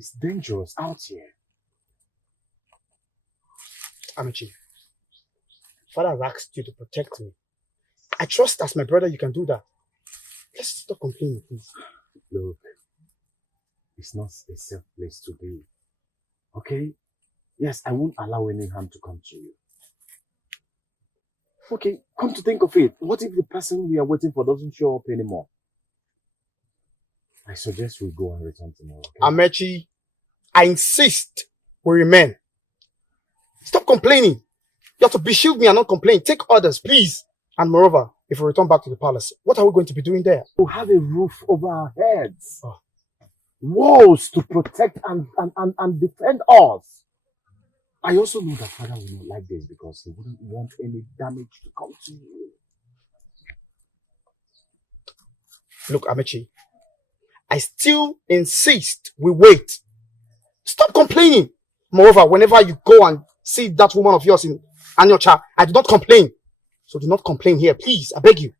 It's dangerous out here. Amici, Father has asked you to protect me. I trust as my brother you can do that. Let's stop complaining, please. Look, it's not a safe place to be. Okay? Yes, I won't allow any harm to come to you. Okay, come to think of it, what if the person we are waiting for doesn't show up anymore? I suggest we go and return tomorrow. Okay? Amechi, I insist we remain. Stop complaining. You have to beshield me and not complain. Take orders, please. And moreover, if we return back to the palace, what are we going to be doing there? We'll have a roof over our heads. Walls to protect and defend us. I also know that Father will not like this because he wouldn't want any damage to come to you. Look, Amechi, I still insist we wait. Stop complaining. Moreover, whenever you go and see that woman of yours in Anyocha, I do not complain. So do not complain here, please. I beg you.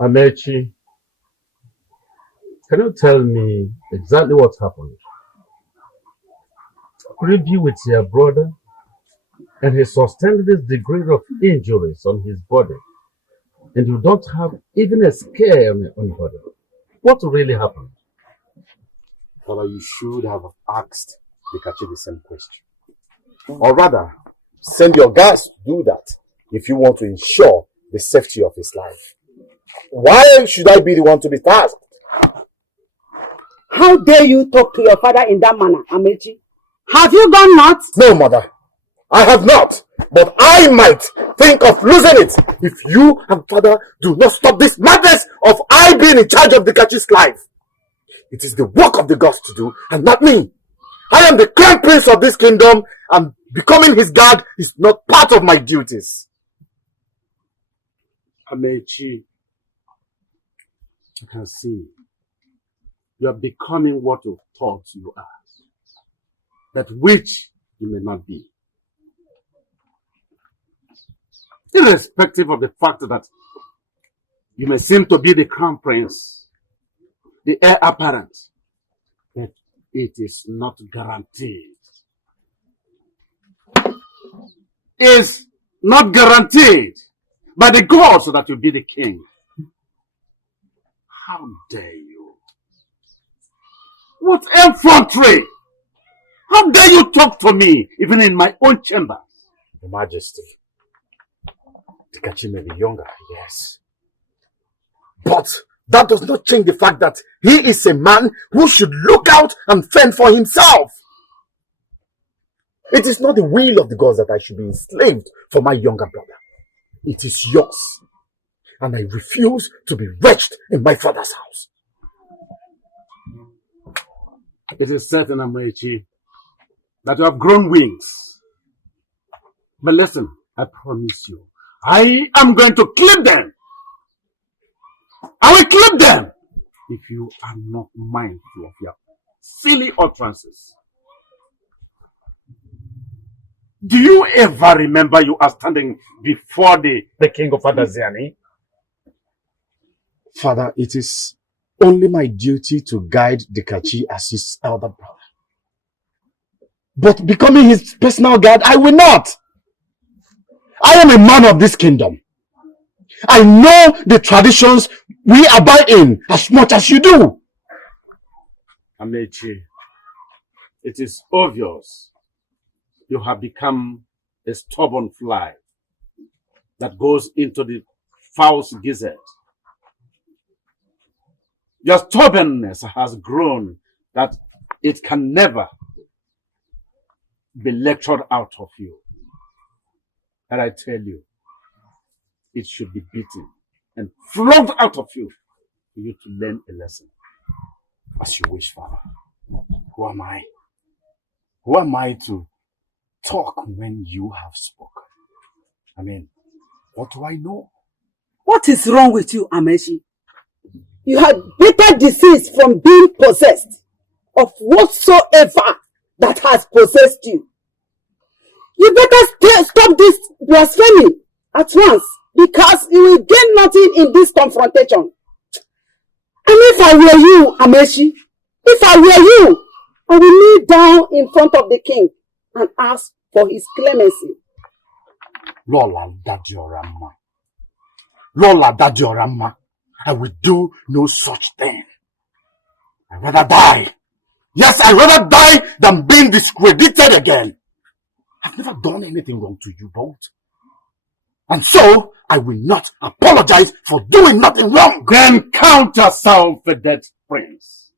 Amechi, can you tell me exactly what happened? Could it be with your brother and he sustained this degree of injuries on his body and you don't have even a scare on your own body? What really happened? Father, you should have asked Ejike the same question. Or rather, send your guys to do that if you want to ensure the safety of his life. Why should I be the one to be tasked? How dare you talk to your father in that manner, Amechi? Have you gone nuts? No, mother. I have not. But I might think of losing it if you and father do not stop this madness of I being in charge of Ejike's life. It is the work of the gods to do and not me. I am the crown prince of this kingdom and becoming his guard is not part of my duties. Amechi, I can see you are becoming what you thought you are, but which you may not be. Irrespective of the fact that you may seem to be the crown prince, the heir apparent, but it is not guaranteed. Is not guaranteed by the gods that you'll be the king. How dare you? What effrontery! How dare you talk to me, even in my own chamber? Your Majesty, Ejike may be younger, yes. But that does not change the fact that he is a man who should look out and fend for himself. It is not the will of the gods that I should be enslaved for my younger brother. It is yours. And I refuse to be wretched in my father's house. It is certain, Amechi, that you have grown wings. But listen, I promise you, I am going to clip them. I will clip them if you are not mindful of your silly utterances. Do you ever remember you are standing before the king of Adaziani? Father, it is only my duty to guide Ejike as his elder brother. But becoming his personal guard, I will not. I am a man of this kingdom. I know the traditions we abide in as much as you do. Amechi, it is obvious you have become a stubborn fly that goes into the fowl's gizzard. Your stubbornness has grown that it can never be lectured out of you. And I tell you, it should be beaten and flogged out of you for you to learn a lesson. As you wish, Father. Who am I? Who am I to talk when you have spoken? I mean, what do I know? What is wrong with you, Amechi? You had bitter disease from being possessed of whatsoever that has possessed you. You better stop this blasphemy at once, because you will gain nothing in this confrontation. And if I were you, Amechi, if I were you, I will kneel down in front of the king and ask for his clemency. Lola Dadioramma. Lola Dadioramma. I will do no such thing. I'd rather die. Yes, I'd rather die than being discredited again. I've never done anything wrong to you both. And so, I will not apologize for doing nothing wrong. Then count yourself a dead prince.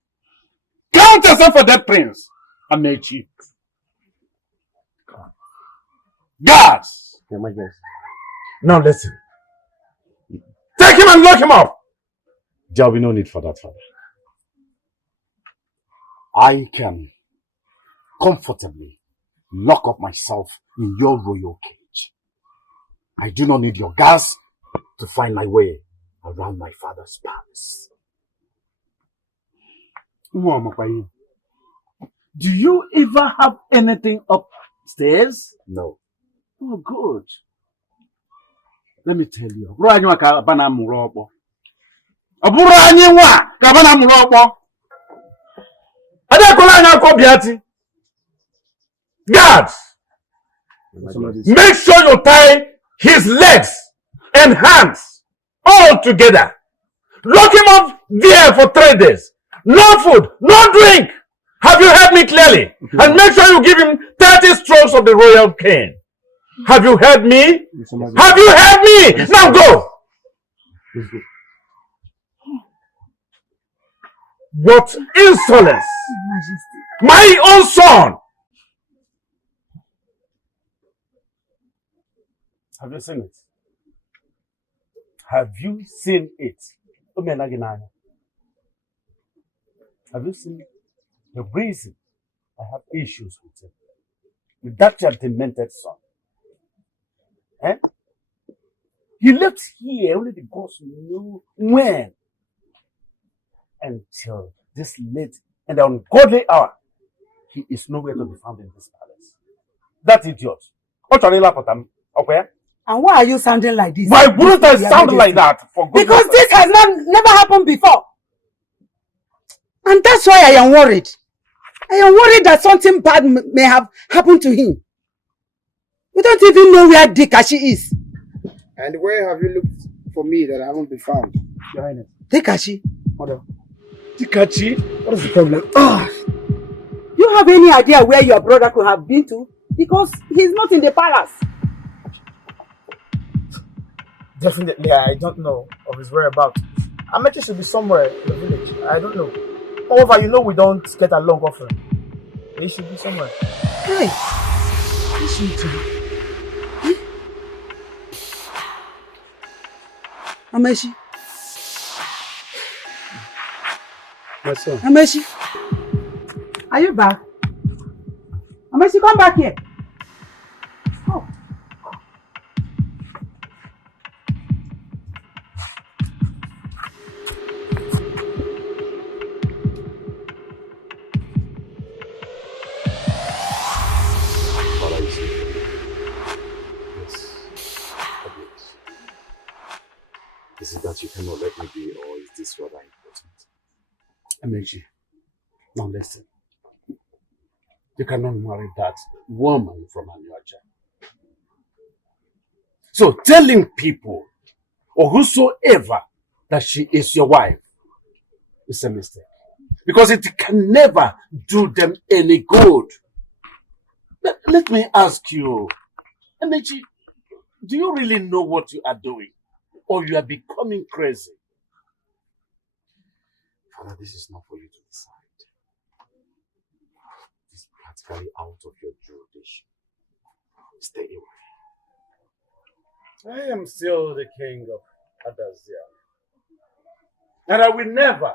Count yourself a dead prince, Amechi. Guards! Now listen. Take him and lock him up! There will be no need for that, Father. I can comfortably lock up myself in your royal cage. I do not need your guards to find my way around my father's palace. Do you ever have anything upstairs? No. Oh, good. Let me tell you. Guards! Make sure you tie his legs and hands all together. Lock him up there for 3 days. No food, no drink. Have you heard me clearly? Okay. And make sure you give him 30 strokes of the royal cane. Have you heard me? Have you heard me? Now go. What insolence! My own son! Have you seen it? Have you seen it? Have you seen the reason I have issues with him? With that your demented son. Eh? He left here only the gods knew when. Until this late and ungodly hour, he is nowhere to be found in this palace. That idiot. Okay? And why are you sounding like this? Why wouldn't I sound like that? For goodness because this has never happened before. And that's why I am worried. I am worried that something bad may have happened to him. We don't even know where Dikashi is. And where have you looked for me that I haven't been found? Dikashi? Mother. Dikashi? What is the problem? You have any idea where your brother could have been to? Because he's not in the palace. Definitely, I don't know of his whereabouts. Amechi should be somewhere in the village. I don't know. However, you know we don't get along often. He should be somewhere. Hey, listen to me. Amechi. My son. Amechi. Are you back? Amechi, come back here. Oh. Is it that you cannot let me be, or is this rather important? Amechi, now listen. You cannot marry that woman from Anyaja. So telling people, or whosoever, that she is your wife is a mistake. Because it can never do them any good. Let me ask you, Amechi, do you really know what you are doing? Or you are becoming crazy? Father, this is not for you to decide. It's practically out of your jurisdiction. Stay away. I am still the king of Adazia. And I will never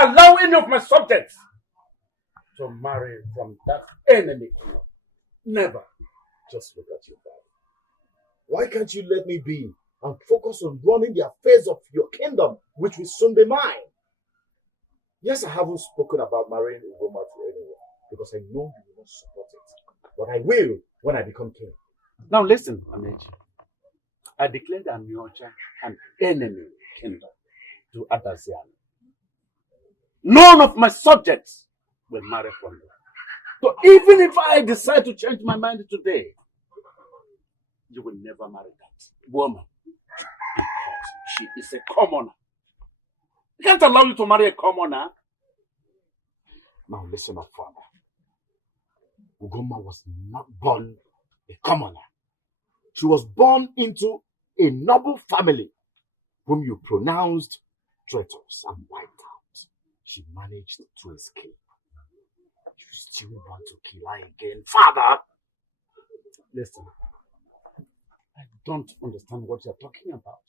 allow any of my subjects to marry from that enemy. Never. Just look at your father. Why can't you let me be and focus on running the affairs of your kingdom, which will soon be mine? Yes, I haven't spoken about marrying Ugoma to anyone because I know you will not support it. But I will when I become king. Now listen, Amechi. I declare Amiocha an enemy kingdom to Adazian. None of my subjects will marry from them. So even if I decide to change my mind today, you will never marry that woman because she is a commoner. I can't allow you to marry a commoner. Now listen up, father. Ugoma was not born a commoner. She was born into a noble family whom you pronounced traitors and wiped out. She managed to escape. You still want to kill her again, father? Listen, I don't understand what you're talking about.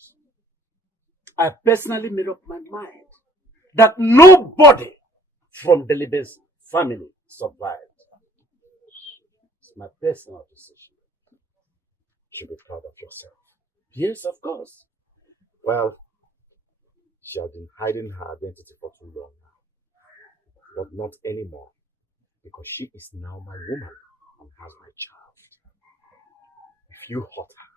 I personally made up my mind that nobody from Delibe's family survived. It's my personal decision. You should be proud of yourself. Yes, of course. Well, she has been hiding her identity for too long now. But not anymore, because she is now my woman and has my child. If you hurt her,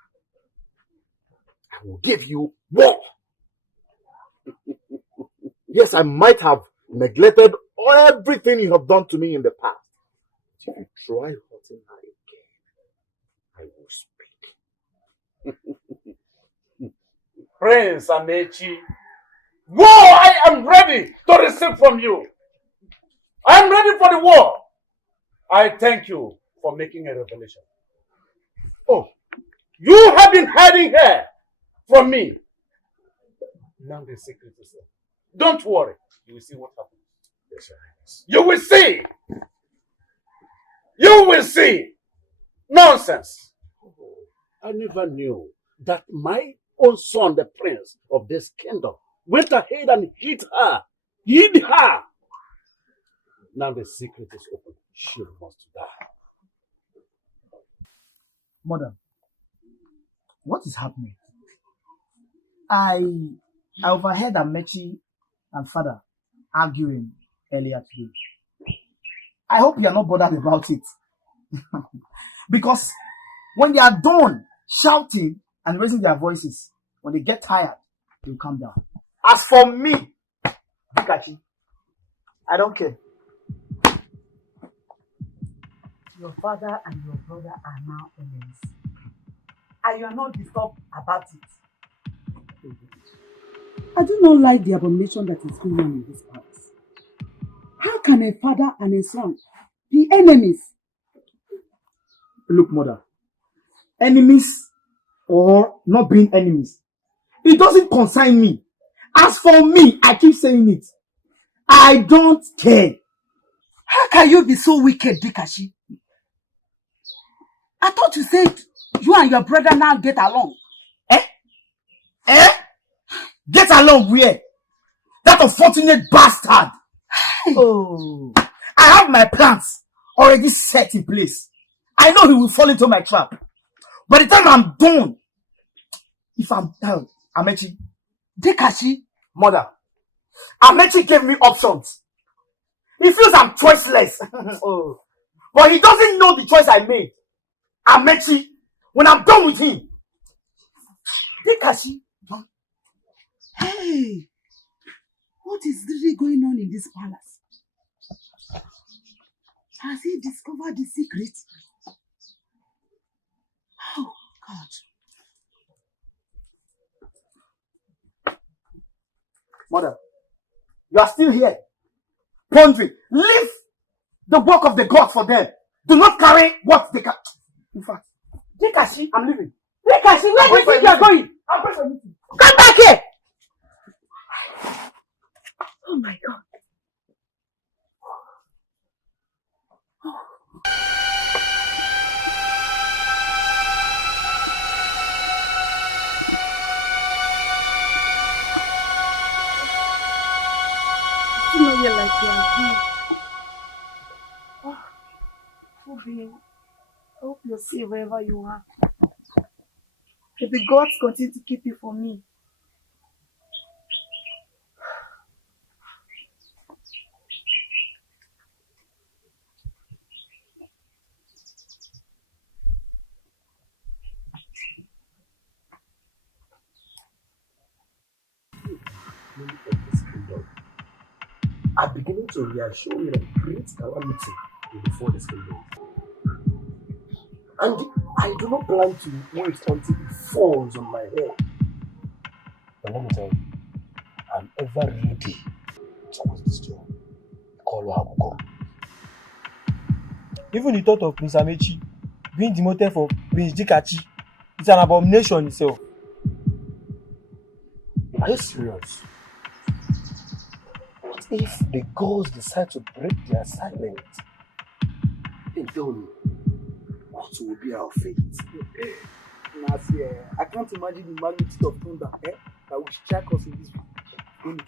I will give you war. Yes, I might have neglected everything you have done to me in the past. But if you try hurting her again, I will speak. Prince Amechi, war I am ready to receive from you. I am ready for the war. I thank you for making a revelation. Oh, you have been hiding here from me. Now the secret is there. Don't worry. You will see what happens. Yes, Your Highness. You will see. You will see. Nonsense. I never knew that my own son, the prince of this kingdom, went ahead and hid her. Hid her. Now the secret is open. She must die. Mother, what is happening? I overheard Amechi and father arguing earlier today. I hope you are not bothered about it. Because when they are done shouting and raising their voices, when they get tired, they'll calm down. As for me, Pikachu, I don't care. Your father and your brother are now enemies. And you are not disturbed about it. I do not like the abomination that is going on in this palace. How can a father and a son be enemies? Look, mother, enemies or not being enemies, it doesn't concern me. As for me, I keep saying it. I don't care. How can you be so wicked, Dikashi? I thought you said you and your brother now get along. Get along where? That unfortunate bastard. Oh, I have my plans already set in place. I know he will fall into my trap. By the time I'm done, if I'm down, Amechi, Dikashi, mother, Amechi gave me options. He feels I'm choiceless. Oh, but he doesn't know the choice I made. Amechi, when I'm done with him, Dikashi, hey, what is really going on in this palace? Has he discovered the secret? Oh, God. Mother, you are still here, pondering. Leave the work of the gods for them. Do not carry what they can. In fact, Dikashi, I'm leaving. Dikashi, where do you think you are going? I'm going for a meeting. Come back here! my God. You know you're like you are here. Oh, Obi, I hope you're safe wherever you are. May the gods continue to keep you for me. I'm beginning to reassure me that great calamity before this kingdom. And I do not plan to wait until it falls on my head. But let me tell you, I'm ever ready towards this job. Call Wahakuko. Even the thought of Prince Amechi being demoted for Prince Jikachi is an abomination itself. Are you serious? What if the gods decide to break their assignment? Then tell me, what will be our fate? I can't imagine the magnitude of thunder that will strike us in this when it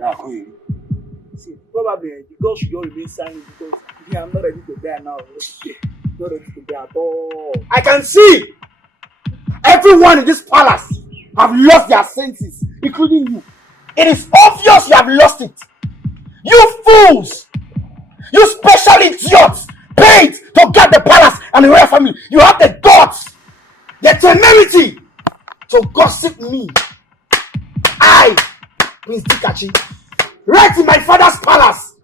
happens. See, probably the gods should just remain silent because I'm not ready to die now. Not ready to die at all. I can see everyone in this palace have lost their senses, including you. It is obvious you have lost it. You fools! You special idiots! Paid to guard the palace and the royal family. You have the guts, the temerity to gossip me. I, Prince Jikachi, right in my father's palace.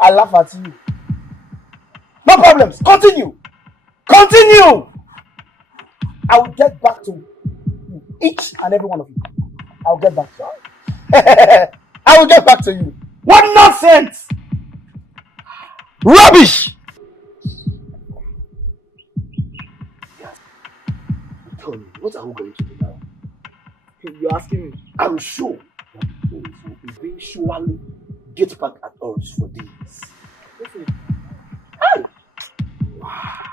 I laugh at you. No problems. Continue. Continue. I will get back to you, each and every one of you. I'll get back to you. I will get back to you. What nonsense! Rubbish! Tell me, what are we going to do now? You're asking me? I'm sure that the things will eventually get back at us for this. Hey! Wow.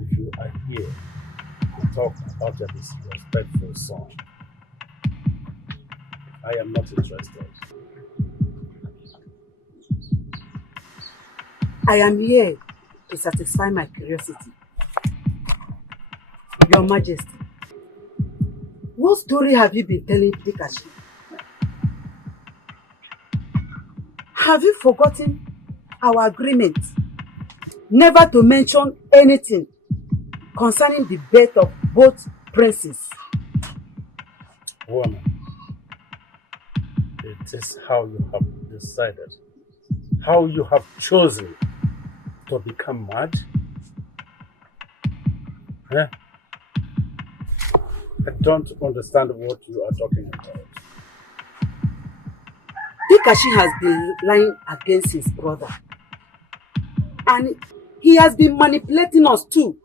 If you are here to talk about a disrespectful son, I am not interested. I am here to satisfy my curiosity. Your Majesty, what story have you been telling Jikachi? Have you forgotten our agreement never to mention anything concerning the birth of both princes? Woman, it is how you have decided, how you have chosen to become mad. Eh? I don't understand what you are talking about. Jikachi has been lying against his brother. And he has been manipulating us too.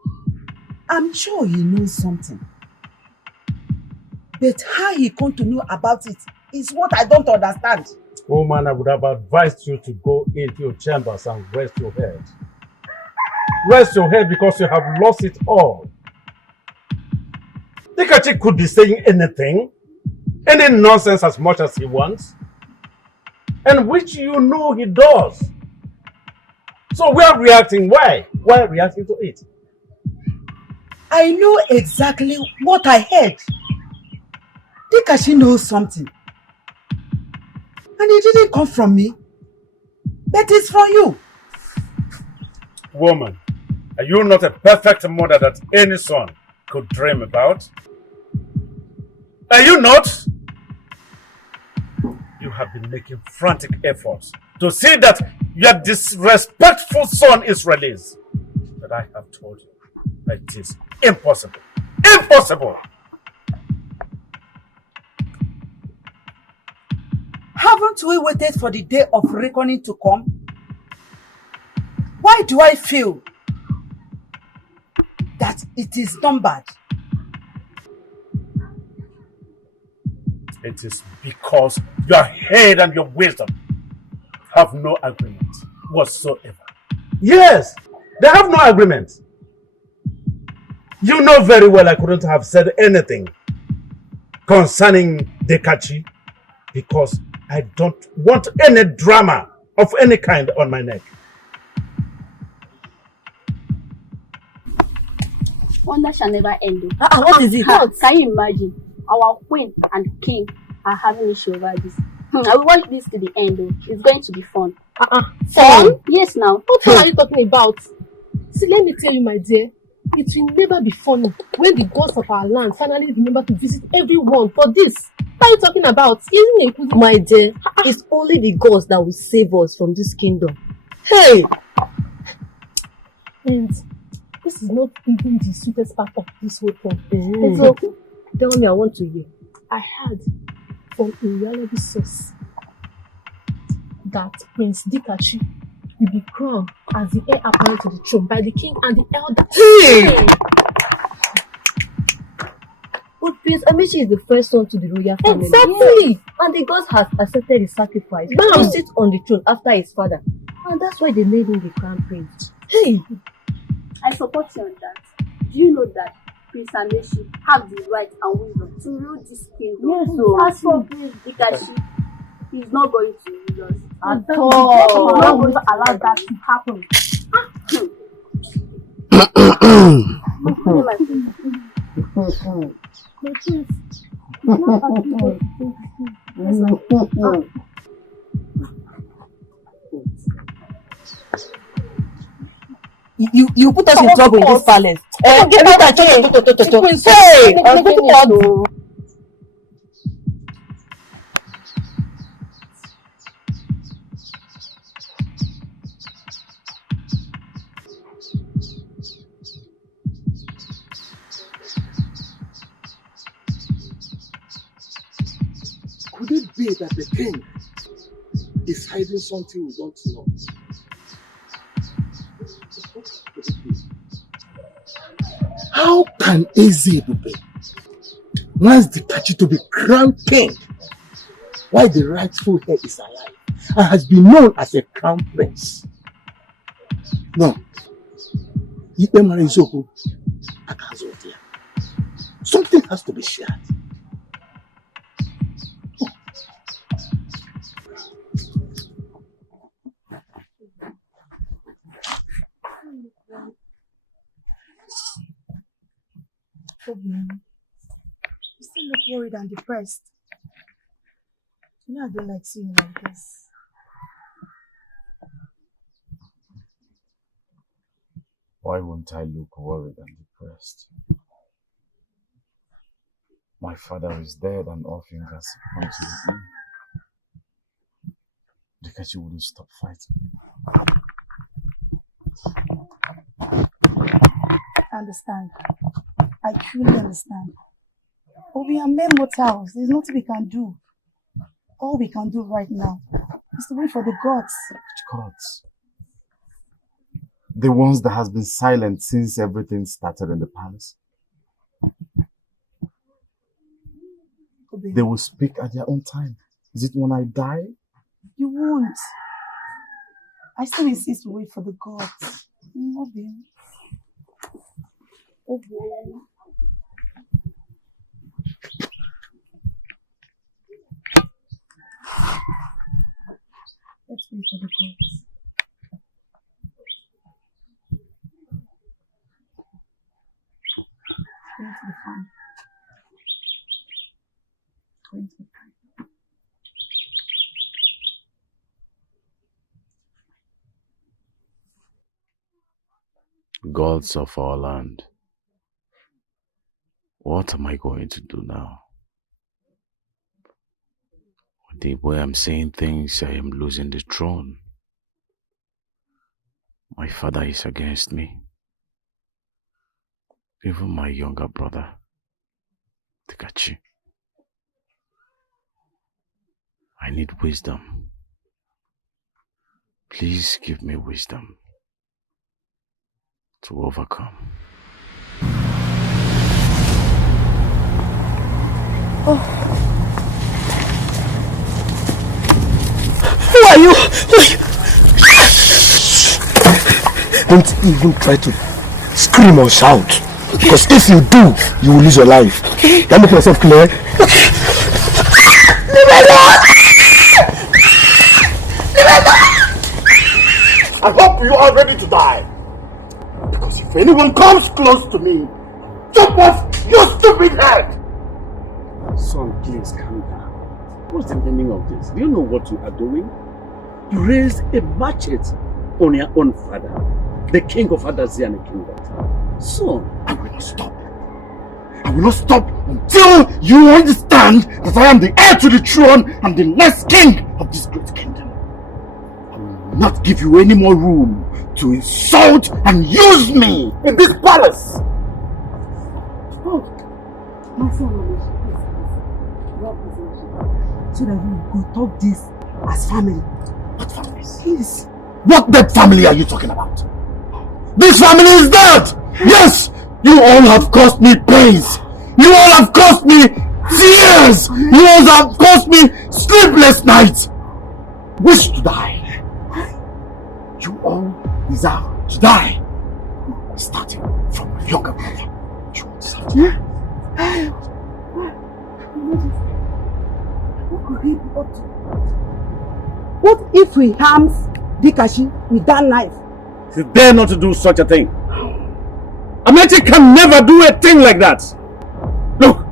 I'm sure he knows something. But how he come to know about it is what I don't understand. Woman, I would have advised you to go into your chambers and rest your head. Rest your head because you have lost it all. Jikachi could be saying anything, any nonsense as much as he wants, and which you know he does. So we are reacting. Why? Why reacting to it? I know exactly what I heard. Jikachi knows something. And it didn't come from me. But it's from you. Woman, are you not a perfect mother that any son could dream about? Are you not? You have been making frantic efforts to see that your disrespectful son is released. But I have told you that it is impossible. Impossible! Haven't we waited for the day of reckoning to come? Why do I feel that it is numbered? It is because your head and your wisdom have no agreement whatsoever. Yes, they have no agreement. You know very well I couldn't have said anything concerning Dekachi because I don't want any drama of any kind on my neck. Wonder shall never end. What is it? Can you imagine? Our queen and king are having issue over this. I will watch this to the end though. It's going to be fun. Fun? Yes, now. What are you talking about? See, let me tell you, my dear, it will never be funny when the gods of our land finally remember to visit everyone for this. What are you talking about? Isn't it? My dear, it's only the gods that will save us from this kingdom. Hey! And this is not even the sweetest part of this whole thing. So, tell me, I want to hear. I heard from a reliable source that Prince Dikachi will be crowned as the heir apparent to the throne by the king and the elder. Hey! But Prince Amechi is the first son to the royal family. Exactly! And the gods has accepted his sacrifice to sit on the throne after his father. And that's why they made him the crown prince. Hey! I support you on that. Do you know that Prince Amechi have the right and wisdom to rule this kingdom? Yes, so. As for Prince Dikachi, he's not going to rule us. At all. He's not going to allow that to happen. You put us in trouble in this palace. Get out of here! Hey! Could it be that the king is hiding something we don't know? How can Ezebube wants the Kachi to be crowned king while the rightful heir is alive and has been known as a crown prince? No. Something has to be shared. You still look worried and depressed. You know I don't like seeing you like this. Why won't I look worried and depressed? My father is dead and all fingers point to him. Because you wouldn't stop fighting. I understand. I truly understand. But we are mere mortals. There's nothing we can do. All we can do right now is to wait for the gods. Which gods? The ones that has been silent since everything started in the palace. They will speak at their own time. Is it when I die? You won't. I still insist to wait for the gods. Obi. Let's wait for the gods. It's going to be fun. It's going to be fun. Gods of our land, what am I going to do now? The way I'm saying things, I am losing the throne. My father is against me. Even my younger brother, Tikachi. I need wisdom. Please give me wisdom to overcome. Oh. Don't even try to scream or shout. Because if you do, you will lose your life. Can I make myself clear? I hope you are ready to die. Because if anyone comes close to me, chop off your stupid head! Son, please calm down. What's the meaning of this? Do you know what you are doing? You raised a machete on your own father, the king of Adazian kingdom. Son, I will not stop. I will not stop until you understand that I am the heir to the throne and the next king of this great kingdom. I will not give you any more room to insult and use me in this palace. Oh, my son, please. So that we could talk this as family. What families? Please. What dead family are you talking about? This family is dead! Yes! You all have caused me pains! You all have caused me tears! You all have caused me sleepless nights! Wish to die. You all deserve to die. Starting from my younger brother. You all deserve to die. What if we harm Dikashi with that knife? you dare not to do such a thing. Amechi can never do a thing like that. Look,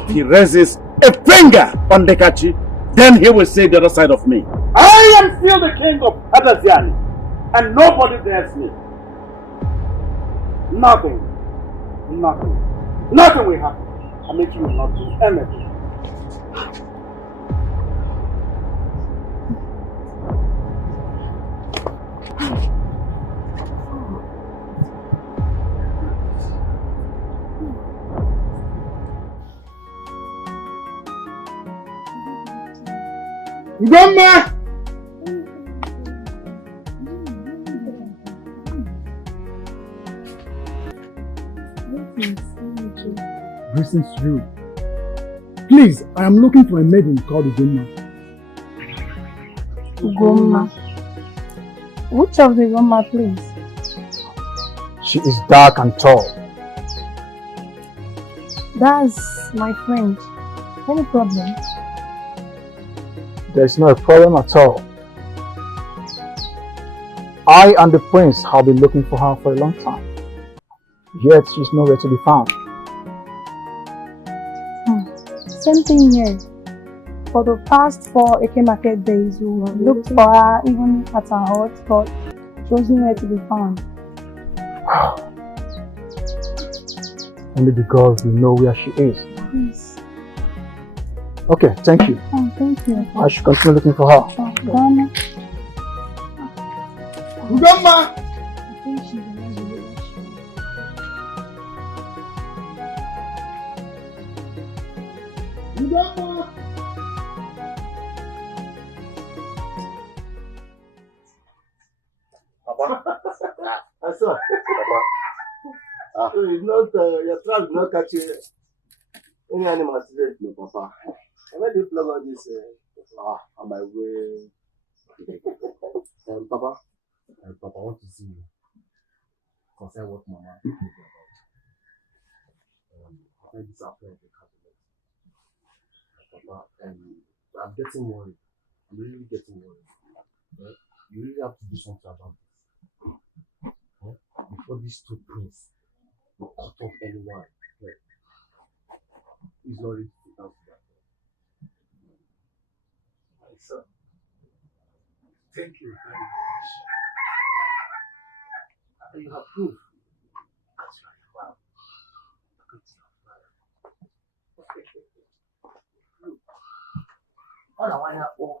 if he raises a finger on Dekachi, then he will say the other side of me. I am still the king of Adaziani, and nobody dares me. Nothing will happen. Amechi will not do anything. Grandma! Greetings to you. Please, I am looking for a maiden called Ugoma. Ugoma. Which of the Ugoma, please? She is dark and tall. That's my friend. Any problem? There is no problem at all. I and the prince have been looking for her for a long time. Yet she's nowhere to be found. Same thing here. For the past 4 Eke market days, we looked for her even at her hut, but she was nowhere to be found. Only the gods will know where she is. Yes. Okay, thank you. Oh, thank you. I should continue looking for her. Ghana. Grandma! I think she's the one who did Grandma! Papa. I saw. Papa. It's not, your trap will not catch any animal today. No, Papa. Where do you plug all this? On my way. Papa. Papa, I want to see you. Concern what Mama told you about. I disappointed the cabinet. Papa, I'm getting worried. I'm really getting worried. You really have to do something about this. Before these two princes will cut off anyone. He's not ready to answer that. My son, thank you very much. You have proved that's right. Wow. Look at your father. All I want to know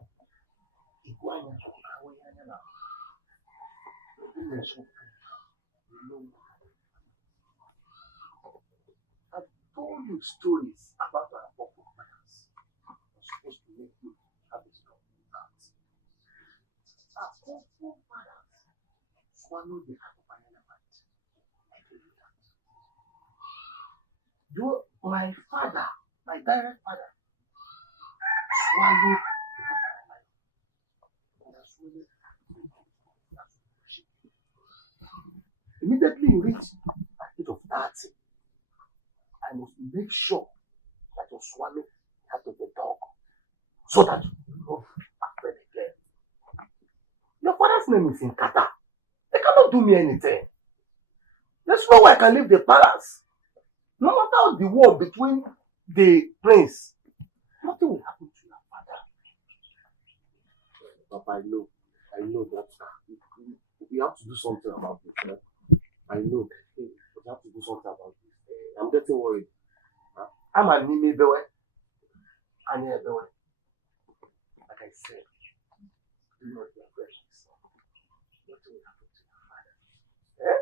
is why you're so away now. I've told you stories about our forefathers. I'm supposed to make you have a stop with that. Our forefathers swallowed the heart of an elephant. I tell you that. My father, my direct father, swallowed the heart of an elephant. And that's when Immediately you reach at the age of 30, I must make sure that you swallow that of the dog so that you will not affect again. Your father's name is in Qatar. They cannot do me anything. There's no way I can leave the palace. No matter the war between the prince, nothing will happen to your father. Papa, I know that we have to do something about this. Eh? I know we have to do something about this. I'm getting worried. Huh? I'm an Nime Bewe. Like I said, do not be afraid. Nothing will happen to your father. Eh?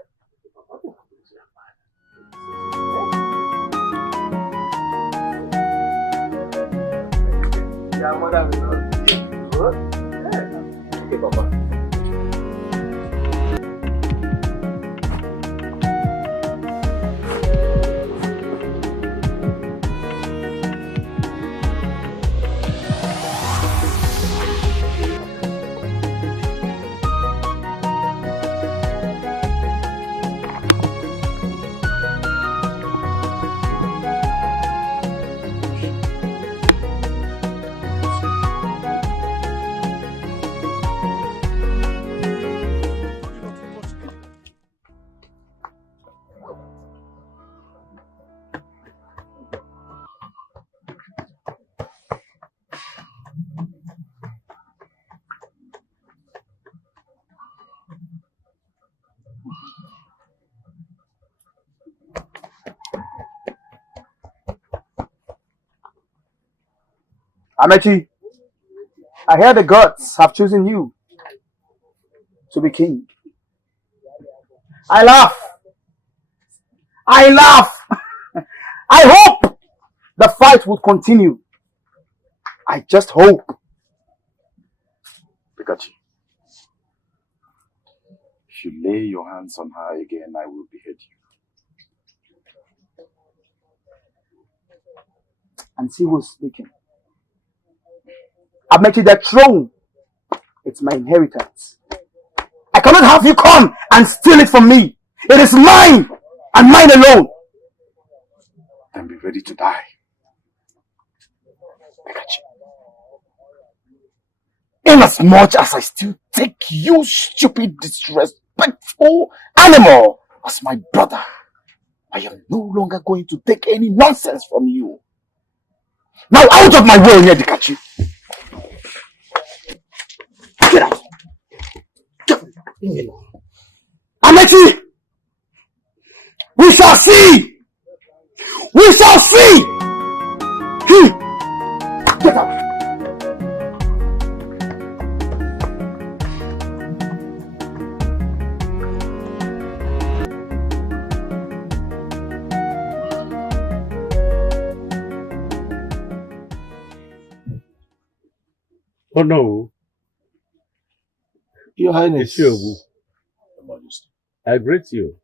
Nothing will happen to your father. Your mother will not be here. Yeah. Okay, Papa. Amechi, I hear the gods have chosen you to be king. I laugh. I hope the fight will continue. I just hope. Pikachu, if you lay your hands on her again, I will behead you. And see who's speaking. Amechi, the throne, it's my inheritance. I cannot have you come and steal it from me. It is mine and mine alone. Then be ready to die. Pikachu. Inasmuch as I still take you, stupid, disrespectful animal, as my brother, I am no longer going to take any nonsense from you. Now out of my way, Pikachu. Get out. Amechi! We shall see! We shall see! Get out. Oh no. Your Highness. Your Majesty. I greet you.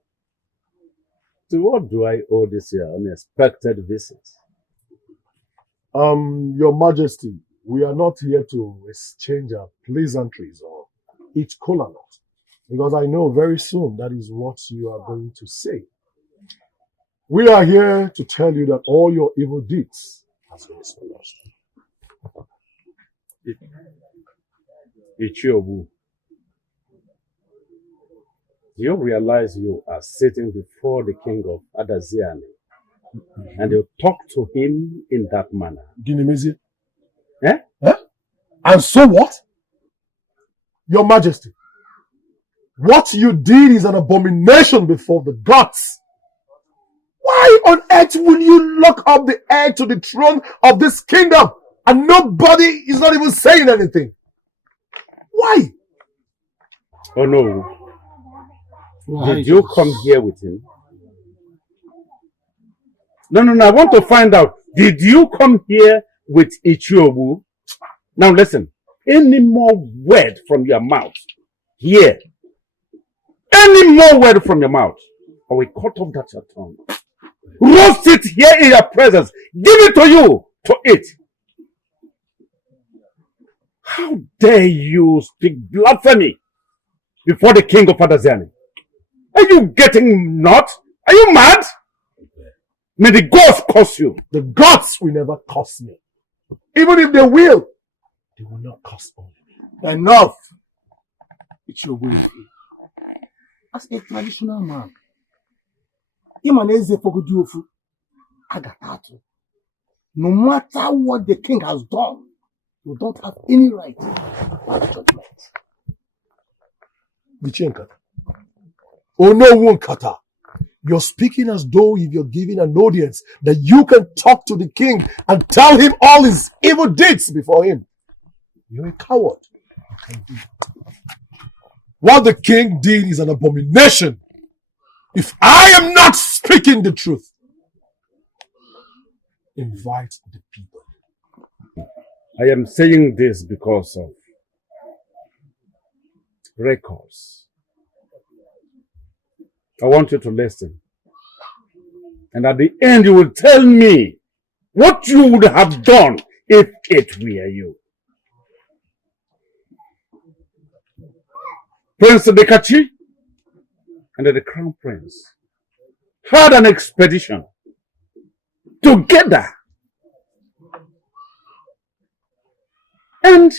To what do I owe this unexpected visit? Your Majesty, we are not here to exchange our pleasantries or eat kola nut, because I know very soon that is what you are going to say. We are here to tell you that all your evil deeds has been exposed. Ichiobu, do you realize you are sitting before the king of Adaziani and you talk to him in that manner? Ginimezi? Eh? And so what? Your Majesty, what you did is an abomination before the gods. Why on earth will you lock up the heir to the throne of this kingdom and nobody is not even saying anything? Why? Oh no. Did you come here with him? No, I want to find out. Did you come here with Ichiobu? Now listen, any more word from your mouth here, any more word from your mouth, or we cut off that your tongue. Roast it here in your presence. Give it to you to eat. How dare you speak blasphemy before the king of Adaziani? Are you getting not? Are you mad? May the gods curse you. The gods will never curse me. Even if they will not curse me. Enough. It's your way. As a traditional man, no matter what the king has done, you don't have any right to judgment. Bichenkata. Oh no, Wonkata. You're speaking as though if you're giving an audience that you can talk to the king and tell him all his evil deeds before him. You're a coward. You can't do it. What the king did is an abomination. If I am not speaking the truth, invite the people. I am saying this because of records. I want you to listen. And at the end, you will tell me what you would have done if it were you. Prince Dekachi and the Crown Prince had an expedition together. And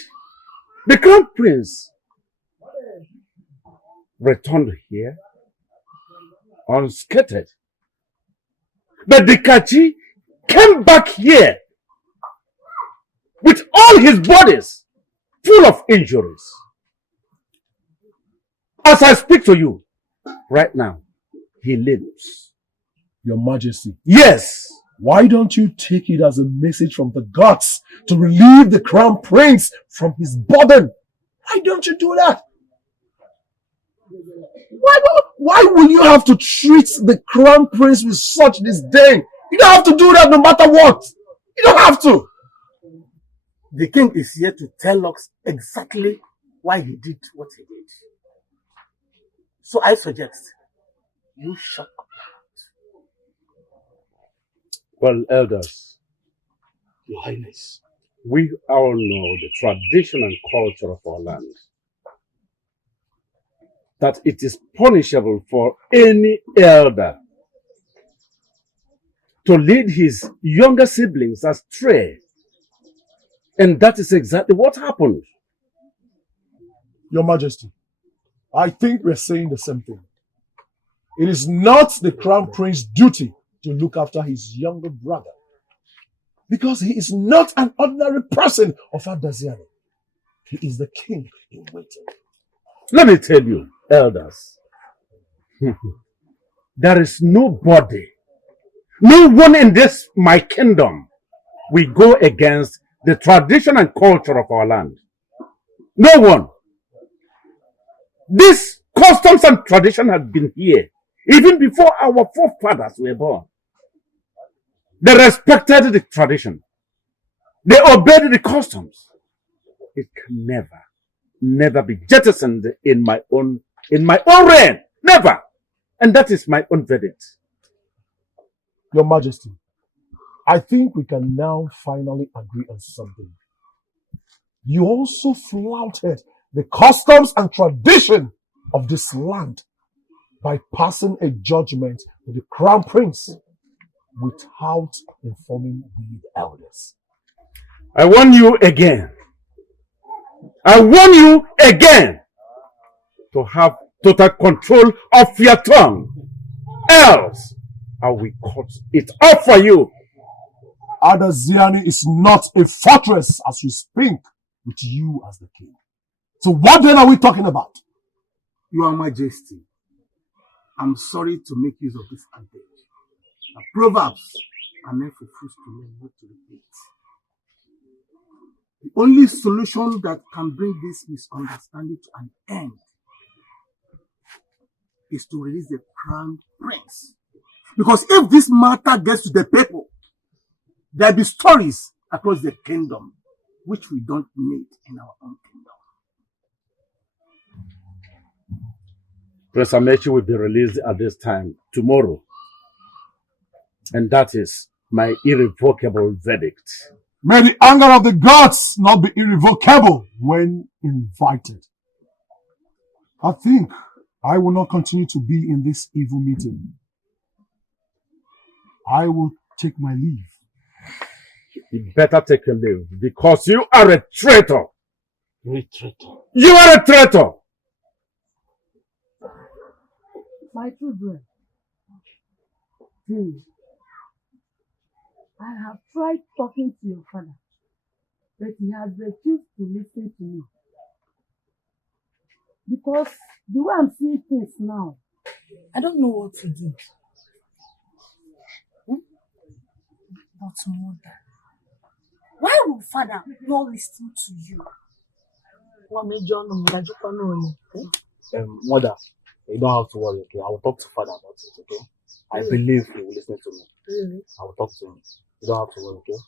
the Crown Prince returned here unscathed. But Dekachi came back here with all his bodies full of injuries. As I speak to you right now, he lives. Your Majesty. Yes. Why don't you take it as a message from the gods to relieve the Crown Prince from his burden? Why don't you do that? Why will you have to treat the Crown Prince with such disdain? You don't have to do that no matter what. You don't have to. The king is here to tell us exactly why he did what he did. So I suggest you shut up. Well, elders, Your Highness, we all know the tradition and culture of our land. That it is punishable for any elder to lead his younger siblings astray. And that is exactly what happened. Your Majesty, I think we're saying the same thing. It is not the Crown Prince's duty to look after his younger brother, because he is not an ordinary person of Adaziani. He is the king in waiting. Let me tell you, elders, there is nobody, no one in this my kingdom will go against the tradition and culture of our land. No one. This customs and tradition have been here even before our forefathers were born. They respected the tradition. They obeyed the customs. It can never be jettisoned in my own reign. Never. And that is my own verdict. Your Majesty, I think we can now finally agree on something. You also flouted the customs and tradition of this land by passing a judgment to the Crown Prince without informing the elders. I warn you again. I warn you again to have total control of your tongue. Else, I will cut it off for you. Adaziani is not a fortress as we speak with you as the king. So what then are we talking about? Your Majesty, I'm sorry to make use of this adage. Proverbs are meant for fools to learn, not to repeat. The only solution that can bring this misunderstanding to an end is to release the Crown Prince. Because if this matter gets to the people, there'll be stories across the kingdom which we don't need in our own kingdom. Prince Amechi will be released at this time tomorrow. And that is my irrevocable verdict. May the anger of the gods not be irrevocable when invited. I think I will not continue to be in this evil meeting. I will take my leave. You better take a leave because you are a traitor. You're a traitor. You are a traitor. My children, I have tried talking to your father, but he has refused to listen to me. Because the way I'm seeing things now, I don't know what to do. But mother, why will father not listen to you? Mother, you don't have to worry, okay? I will talk to father about it, okay? I believe he will listen to me. Really? I will talk to him. You don't have to worry, okay?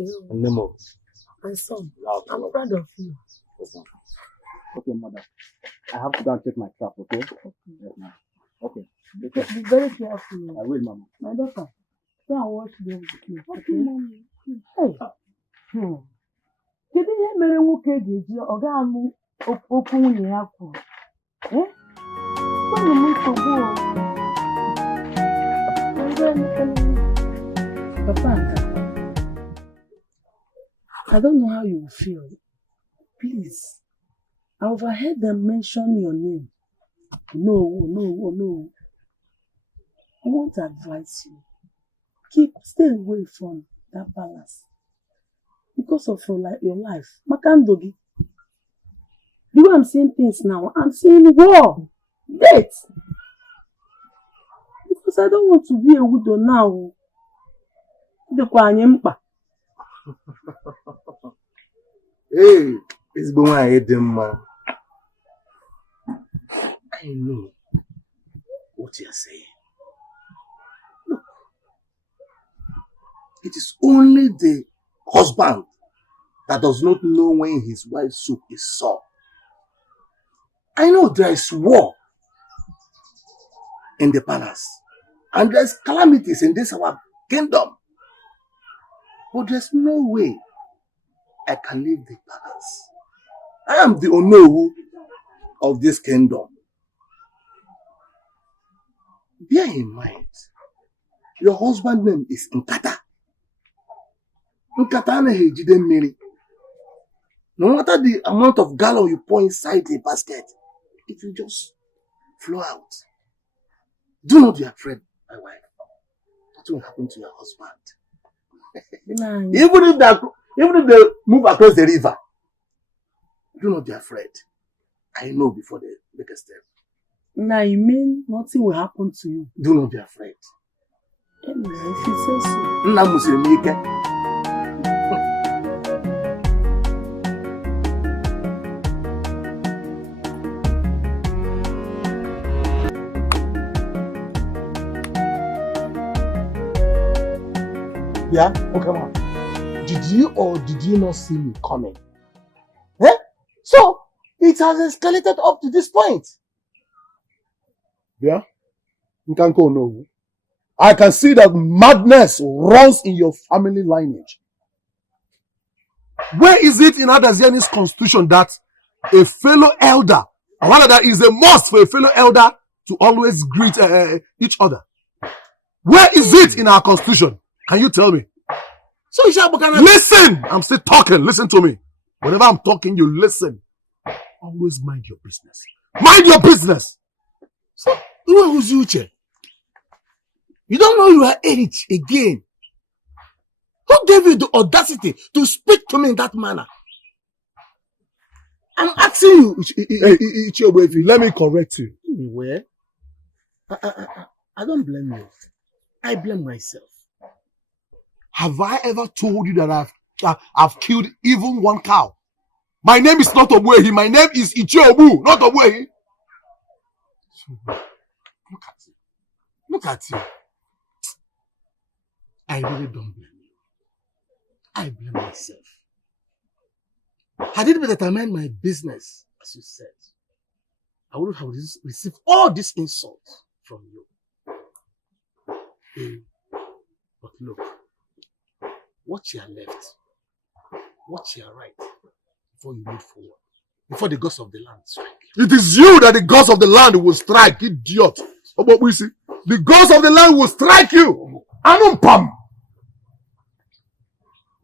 Okay. And Nemo. My son, I'm proud of you. Listen. Okay, mother. I have to go and take my crap, okay? Okay. Yes, ma'am. Okay. Be very careful. I will, mama. My daughter, go and wash them with me. Okay, mommy. Hey. Kedu ihe mere nwoke ga-eji ọ ga-anụ okwu nwunye ya kwuru? Gwanụ m nsogbu o. Papa, I don't know how you feel. Please, I overheard them mention your name. No. I want to advise you. Stay away from that palace. Because of your life. Makandogi. The way I'm seeing things now, I'm seeing war. Death. Because I don't want to be a widow now. Hey, it's going to hit them, man. I know what you're saying. Look, it is only the husband that does not know when his wife's soup is sour. I know there is war in the palace, and there's calamities in this our kingdom. But there's no way I can leave the palace. I am the Onowu of this kingdom. Bear in mind, your husband's name is Nkata. Nkata na hejide mmiri. No matter the amount of gallon you pour inside the basket, it will just flow out. Do not be afraid, my wife. What will happen to your husband? Even if they move across the river, do not be afraid. I know before they make a step. Now you mean nothing will happen to you? Do not be afraid. Anyway, if you say so. Nna Musimike. Yeah? Oh, come on. Did you or did you not see me coming? So, it has escalated up to this point. Yeah? You can go no. I can see that madness runs in your family lineage. Where is it in Adaziani's constitution that a fellow elder, or rather that is a must for a fellow elder to always greet each other? Where is it in our constitution? Can you tell me? So listen! I'm still talking. Listen to me. Whenever I'm talking, you listen. Always mind your business. Mind your business! So, who's Uche? You don't know your age again. Who gave you the audacity to speak to me in that manner? I'm asking you. Ichiobuefi, let me correct you. Where? I don't blame you. I blame myself. Have I ever told you that I've killed even one cow? My name is not Obuehi. My name is Ichiobu, not Obuehi. Look at you. Look at you. I really don't blame you. I blame myself. Had it been that I mind my business, as you said, I would have received all these insults from you. But look, watch your left, watch your right before you move forward, before the gods of the land strike. It is you that the gods of the land will strike, idiot. But we see, the gods of the land will strike you. Anumpam.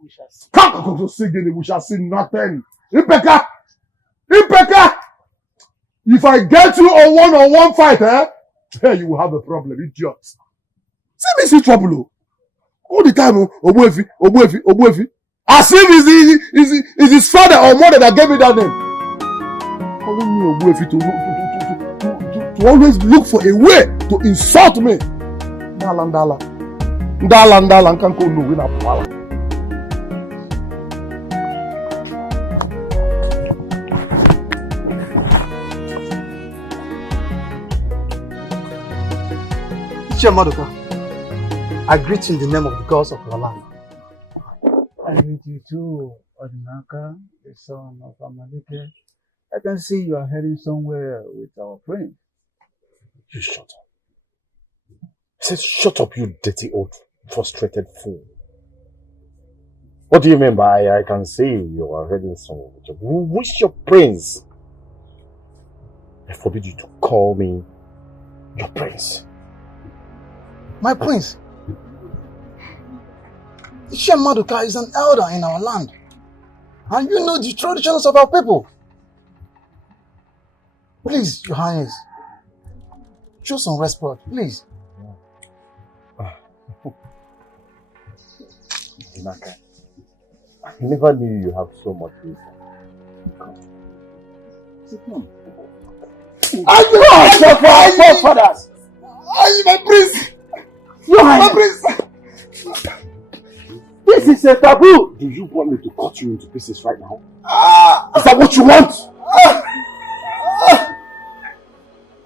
We shall see nothing. Ipeka. If I get you on one-on-one fight, you will have a problem, idiot. See me see trouble. All the time, Obuefi. As if it's his father or mother that gave me that name. Calling me Obuefi to always look for a way to insult me. Ndala, nkanko no win up. Maduka, I greet you in the name of the gods of your land. I greet you too, Odinaka, the son of Amalike. I can see you are heading somewhere with our friend. You shut up. I said, shut up, you dirty old frustrated fool. What do you mean by I can see you are heading somewhere? Who is your prince? I forbid you to call me your prince. My prince, Ejike Maduka is an elder in our land. And you know the traditions of our people. Please, Your Highness, show some respect, please. Naka, I never knew you have so much wisdom. Sit down. Are you our forefathers? Are you my prince? Your My Highness! prince! This is a taboo! Do you want me to cut you into pieces right now? Is that what you want?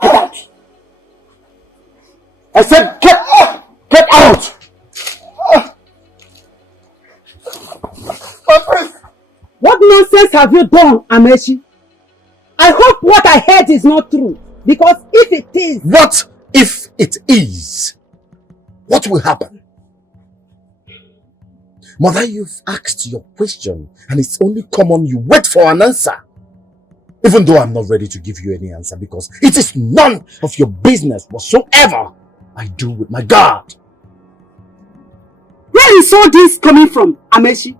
Get out! I said get out! My prince! What nonsense have you done, Amechi? I hope what I heard is not true. Because if it is... What if it is? What will happen? Mother, you've asked your question and it's only common you wait for an answer. Even though I'm not ready to give you any answer because it is none of your business whatsoever I do with my God. Where is all this coming from, Amechi?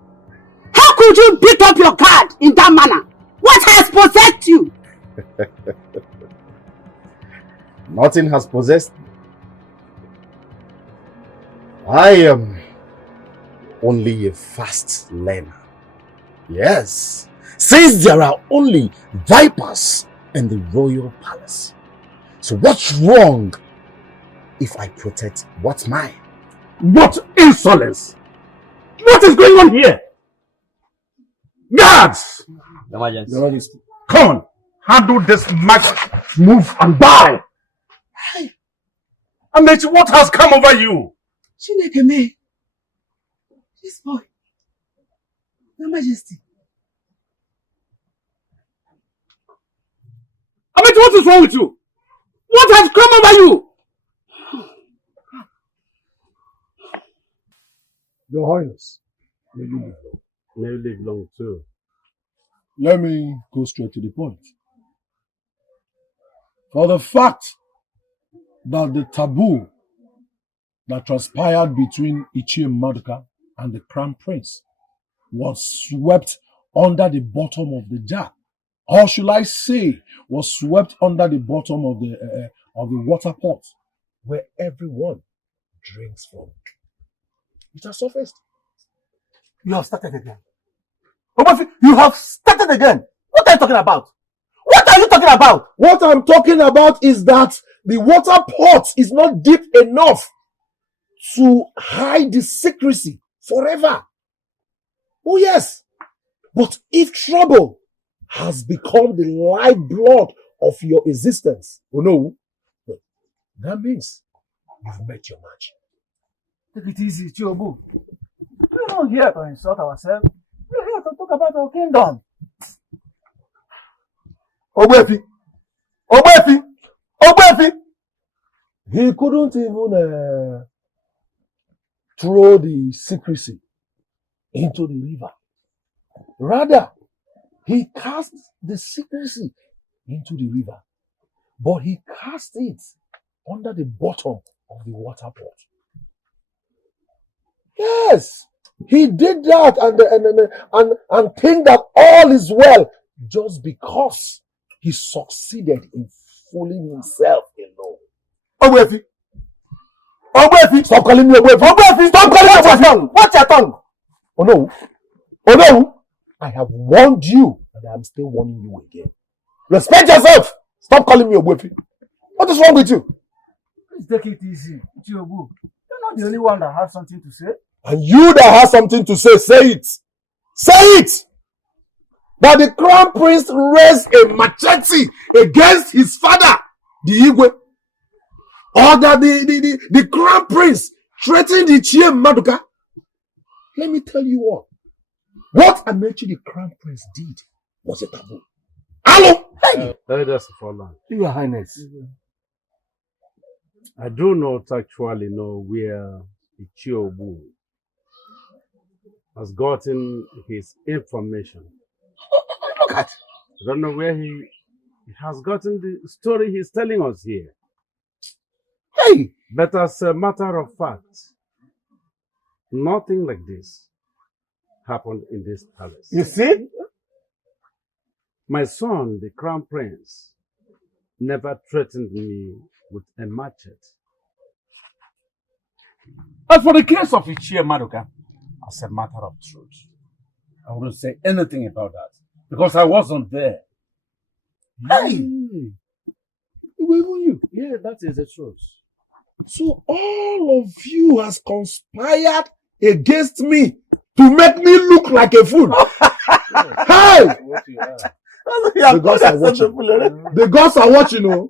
How could you beat up your guard in that manner? What has possessed you? Nothing has possessed me. I am only a fast learner. Yes, since there are only vipers in the royal palace. So what's wrong if I protect what's mine? What insolence! What is going on here? Guards! Your Majesty. Come on, handle this maggot. Move and die. Amechi, what has come over you? Chineke me. This boy. Your Majesty. Amechi, what is wrong with you? What has come over you? Your Highness, may you live long. May you live long too. Let me go straight to the point. For the fact that the taboo that transpired between Ejike Maduka and the Crown Prince was swept under the bottom of the jar, or should I say, was swept under the bottom of the water pot where everyone drinks from. It has surfaced. You have started again. You have started again. What are you talking about? What are you talking about? What I'm talking about is that the water pot is not deep enough to hide the secrecy forever. Oh yes. But if trouble has become the lifeblood of your existence, oh no, that means you've met your match. Take it easy, Chiobu. We're not here to insult ourselves. We're here to talk about our kingdom. Obefi! He couldn't even throw the secrecy into the river. Rather, he cast the secrecy into the river, but he cast it under the bottom of the water pot. Yes, he did that and think that all is well just because he succeeded in fooling himself alone. Owefi! Owefi! Stop calling me Owefi! Owefi! Stop calling me Owefi! Watch your tongue! Oh no! Oh no! I have warned you and I am still warning you again. Respect yourself! Stop calling me Owefi! What is wrong with you? Please take it easy, Chiobu. You're not the only one that has something to say. And you that has something to say, say it! Say it! That the crown prince raised a machete against his father, the Igwe. Or that the crown prince threatened the Chie Maduka. Let me tell you what Amechi the crown prince did was a taboo. Hello! Hey! Elders of our land. Your Highness. I do not actually know where Ichiobu has gotten his information. Look at! I don't know where he has gotten the story he's telling us here. Hey! But as a matter of fact, nothing like this happened in this palace. You see? My son, the crown prince, never threatened me with a machete. As for the case of Ichie Maduka, as a matter of truth, I wouldn't say anything about that because I wasn't there. Hey! Even you. Yeah, that is the truth. So all of you has conspired against me to make me look like a fool. Hey! The gods are watching. The gods are watching, oh.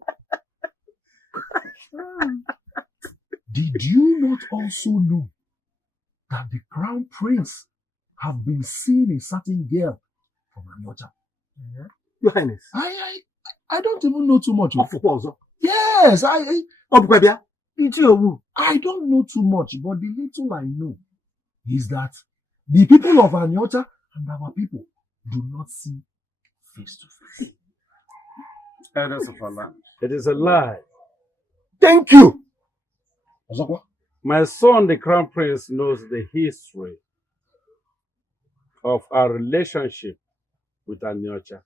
Did you not also know that the crown prince have been seeing a certain girl from Anyocha? Your Highness. I don't even know too much. Yes, I don't know too much, but the little I know is that the people of Anyocha and our people do not see face to face. Elders of our land. It is a lie. Thank you. My son, the crown prince, knows the history of our relationship with Anyocha.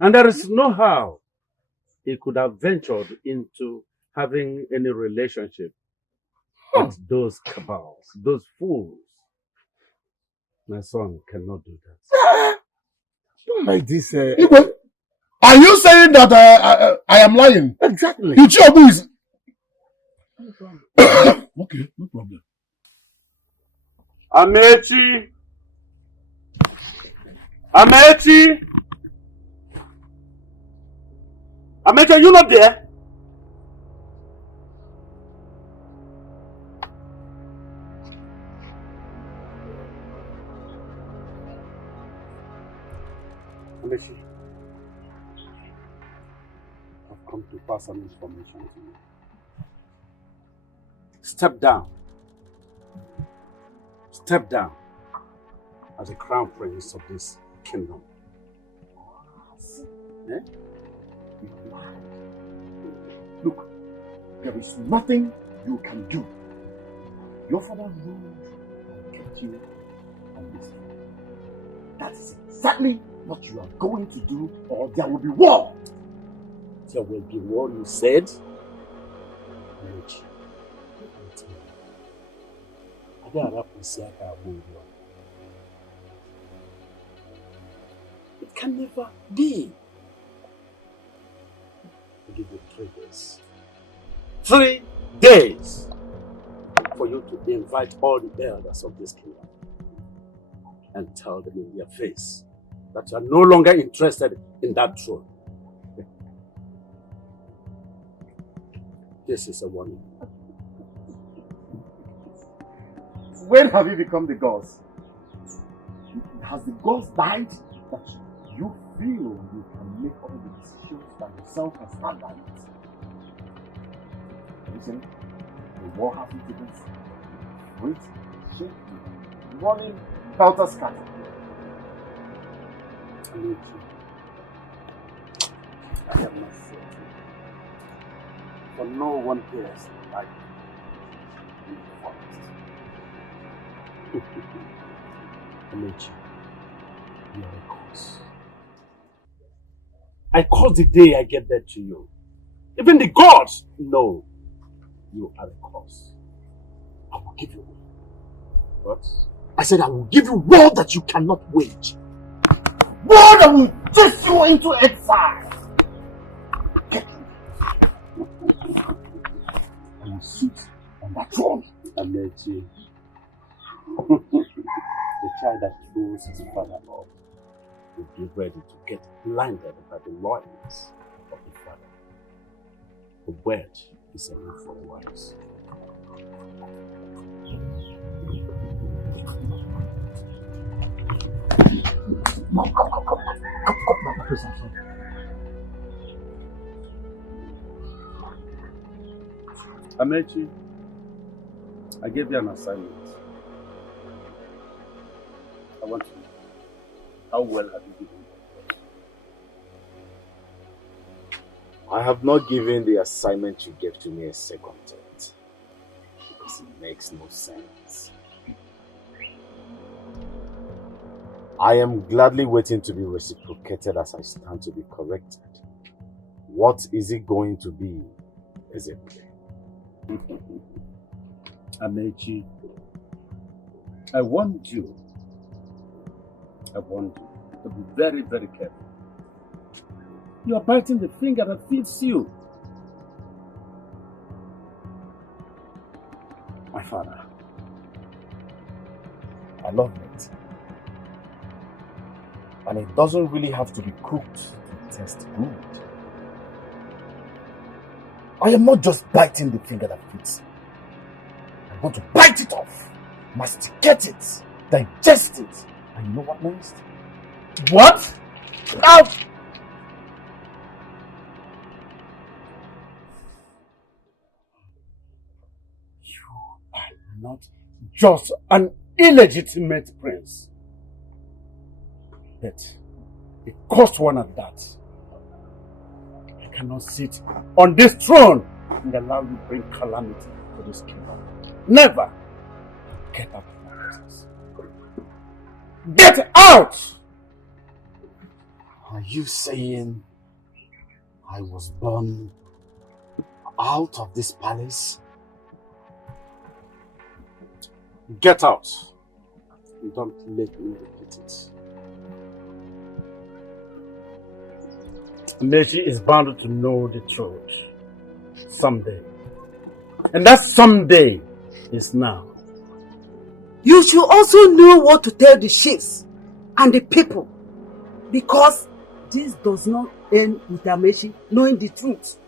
And there is no how he could have ventured into having any relationship with those cabals, those fools. My son cannot do that. Don't like this. Are you saying that I am lying? Exactly. Ichiobu is... Okay, no problem. Amechi! Amechi! Amechi, are you not there? Amechi, I've come to pass some information to you. Step down. Step down as the crown prince of this kingdom. Eh? Look, there is nothing you can do. Your father ruled and kept you on this throne. That is exactly what you are going to do, or there will be war. There will be war, you said? It can never be. I'll give you 3 days. 3 days for you to invite all the elders of this kingdom and tell them in their face that you are no longer interested in that throne. This is a warning. When have you become the gods? Has the gods died that you feel you can make all the decisions by yourself and stand by it? Listen, the war hasn't taken great shape, running helter skelter. I am not certain. For no one cares like in the forest. Amici, you are a curse. I curse the day I get dead to you. Even the gods know you are a curse. I will give you war. What? I said I will give you war that you cannot wage. War that will chase you into exile. I will sit on that throne. Amici. The child that throws his father up will be ready to get blinded by the loins of the father. The word is enough for the wise. Come. Amechi, I gave you an assignment. I want to know, how well have you given it? I have not given the assignment you gave to me a second thought, because it makes no sense. I am gladly waiting to be reciprocated as I stand to be corrected. What is it going to be, Ejike? Amechi, I warned you to be very, very careful. You are biting the finger that feeds you. My father, I love meat. And it doesn't really have to be cooked to taste good. I am not just biting the finger that feeds me. I want to bite it off, masticate it, digest it. And you know what next? What? Out! You are not just an illegitimate prince, but a cursed one at that. I cannot sit on this throne and allow you to bring calamity to this kingdom. Never! Get out of my presence. Get out! Are you saying I was born out of this palace? Get out. Don't let me repeat it. Neji is bound to know the truth someday. And that someday is now. You should also know what to tell the chiefs and the people, because this does not end with Amechi knowing the truth.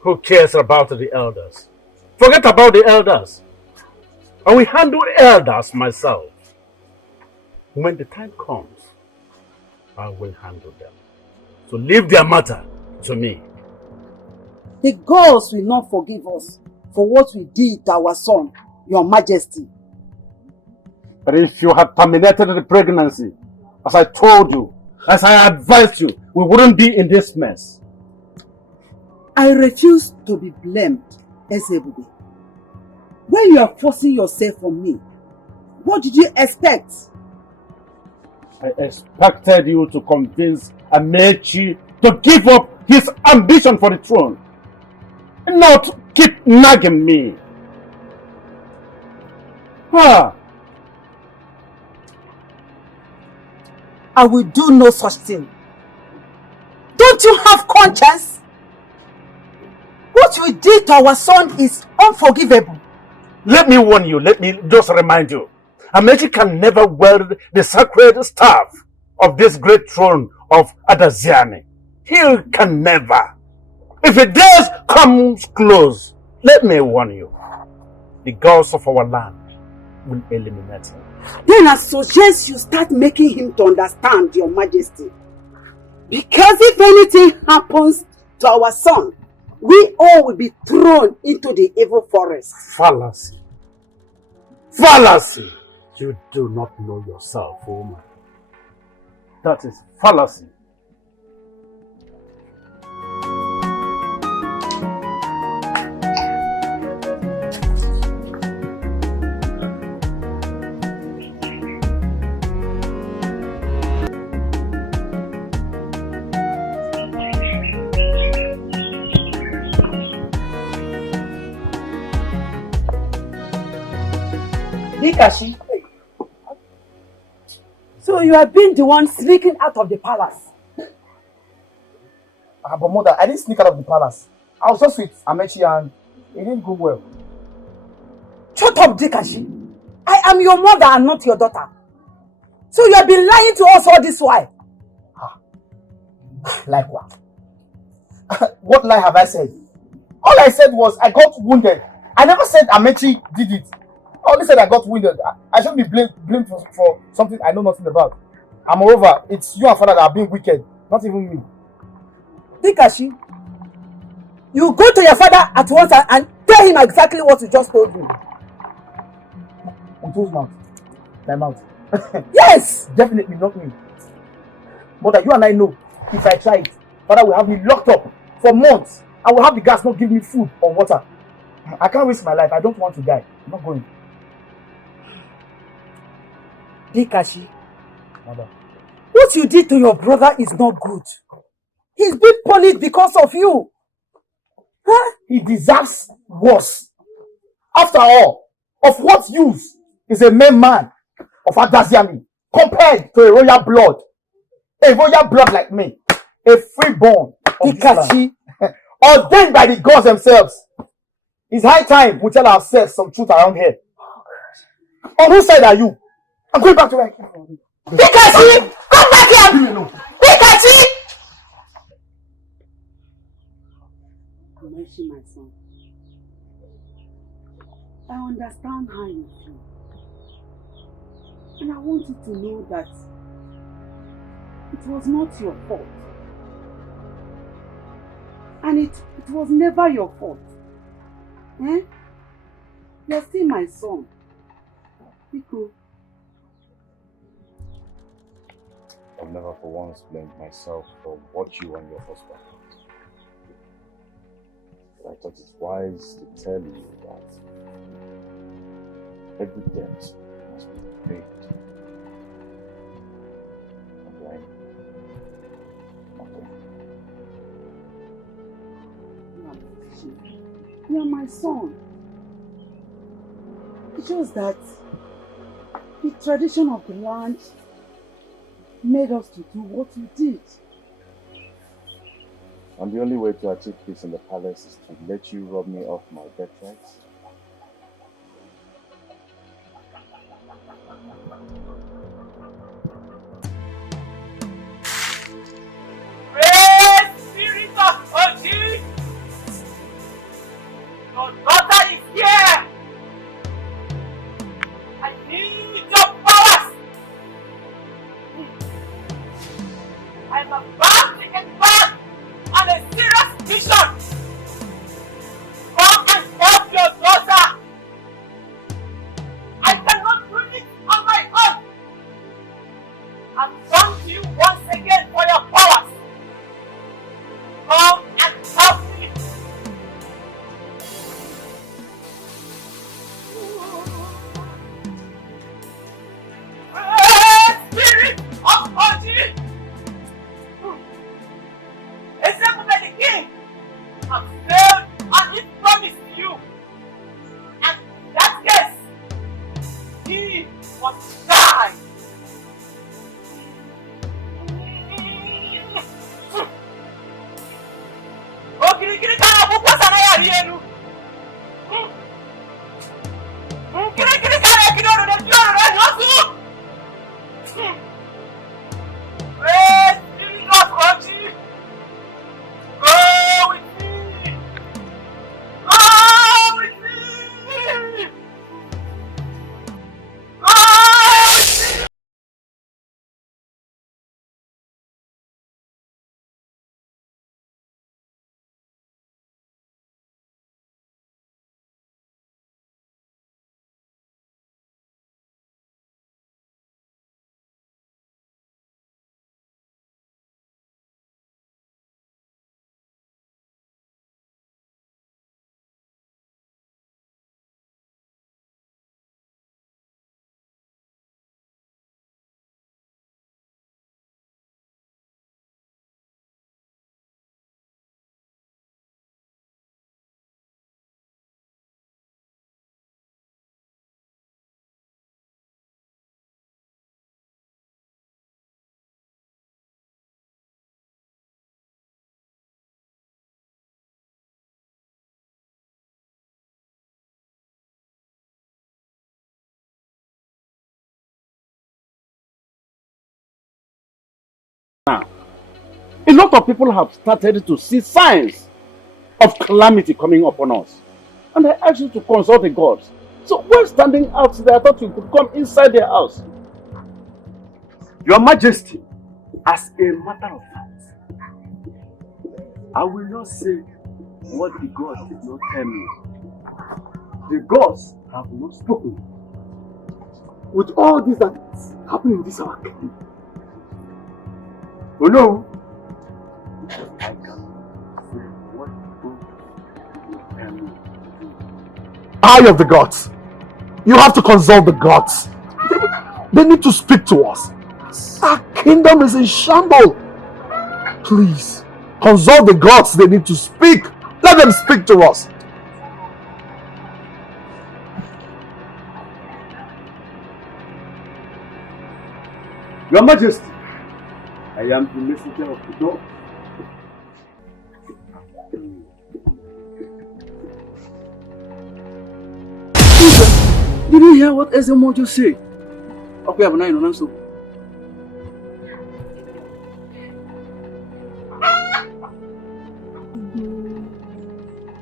Who cares about the elders? Forget about the elders. I will handle elders myself. When the time comes, I will handle them. So leave their matter to me. The gods will not forgive us for what we did to our son, Your Majesty. But if you had terminated the pregnancy, as I told you, as I advised you, we wouldn't be in this mess. I refuse to be blamed, Ezebube. When you are forcing yourself on me, what did you expect? I expected you to convince Amechi to give up his ambition for the throne, and not keep nagging me. I will do no such thing. Don't you have conscience? What you did to our son is unforgivable. Let me warn you, let me just remind you. Amechi can never wield the sacred staff of this great throne of Adaziani. He can never. If he dares comes close, let me warn you, the gods of our land will eliminate him. Then I suggest you start making him to understand, Your Majesty. Because if anything happens to our son, we all will be thrown into the evil forest. Fallacy. Fallacy. You do not know yourself, woman. That is fallacy. Dikashi. So you have been the one sneaking out of the palace. But mother, I didn't sneak out of the palace. I was just with Amechi and it didn't go well. Shut up, Dikashi. I am your mother and not your daughter. So you have been lying to us all this while. Like what? What lie have I said? All I said was I got wounded. I never said Amechi did it. I only said I got wounded. I shouldn't be blamed for something I know nothing about. And moreover, it's you and father that are being wicked, not even me. Dikashi, you go to your father at once and tell him exactly what you just told me. With whose mouth? My mouth. Yes! Definitely not me. Mother, you and I know if I try it, father will have me locked up for months. I will have the gas not give me food or water. I can't risk my life. I don't want to die. I'm not going. Dikashi, Mother, what you did to your brother is not good. He's been punished because of you. Huh? He deserves worse. After all, of what use is a mere man of Adaziami compared to a royal blood? A royal blood like me, a freeborn of Dikashi, ordained by the gods themselves. It's high time we tell ourselves some truth around here. On whose side are you? I'm going back to where I came from. Dikashi! Come back here! Dikashi! Mercy, my son. I understand how you feel. And I want you to know that it was not your fault. And it was never your fault. Eh? You're still my son. Pico. I've never for once blamed myself for what you and your husband did. But I thought it's wise to tell you that every debt must be paid. Okay? You are my son. It's just that the tradition of the land made us to do what we did. And the only way to achieve peace in the palace is to let you rob me of my birthrights. Great Spirit of Oji! Your daughter is here! I need your powers! I'm about to embark on a serious mission! Come and help your daughter! I cannot do it on my own! I've come to you once again for your powers! Come and help me! Spirit of Oji! Except that the king has failed on his promise to you. And in that case, he must die. A lot of people have started to see signs of calamity coming upon us. And I asked you to consult the gods. So while standing out there, I thought you could come inside their house. Your Majesty, as a matter of fact, I will not say what the gods did not tell me. The gods have not spoken. With all this that is happening in this our kingdom. Oh no! I can say what God will tell me. Eye of the gods. You have to consult the gods. They need to speak to us. Our kingdom is in shambles. Please, consult the gods. They need to speak. Let them speak to us. Your Majesty, I am the messenger of the God. Did you hear what Ezemo just said? Okay, I have an answer.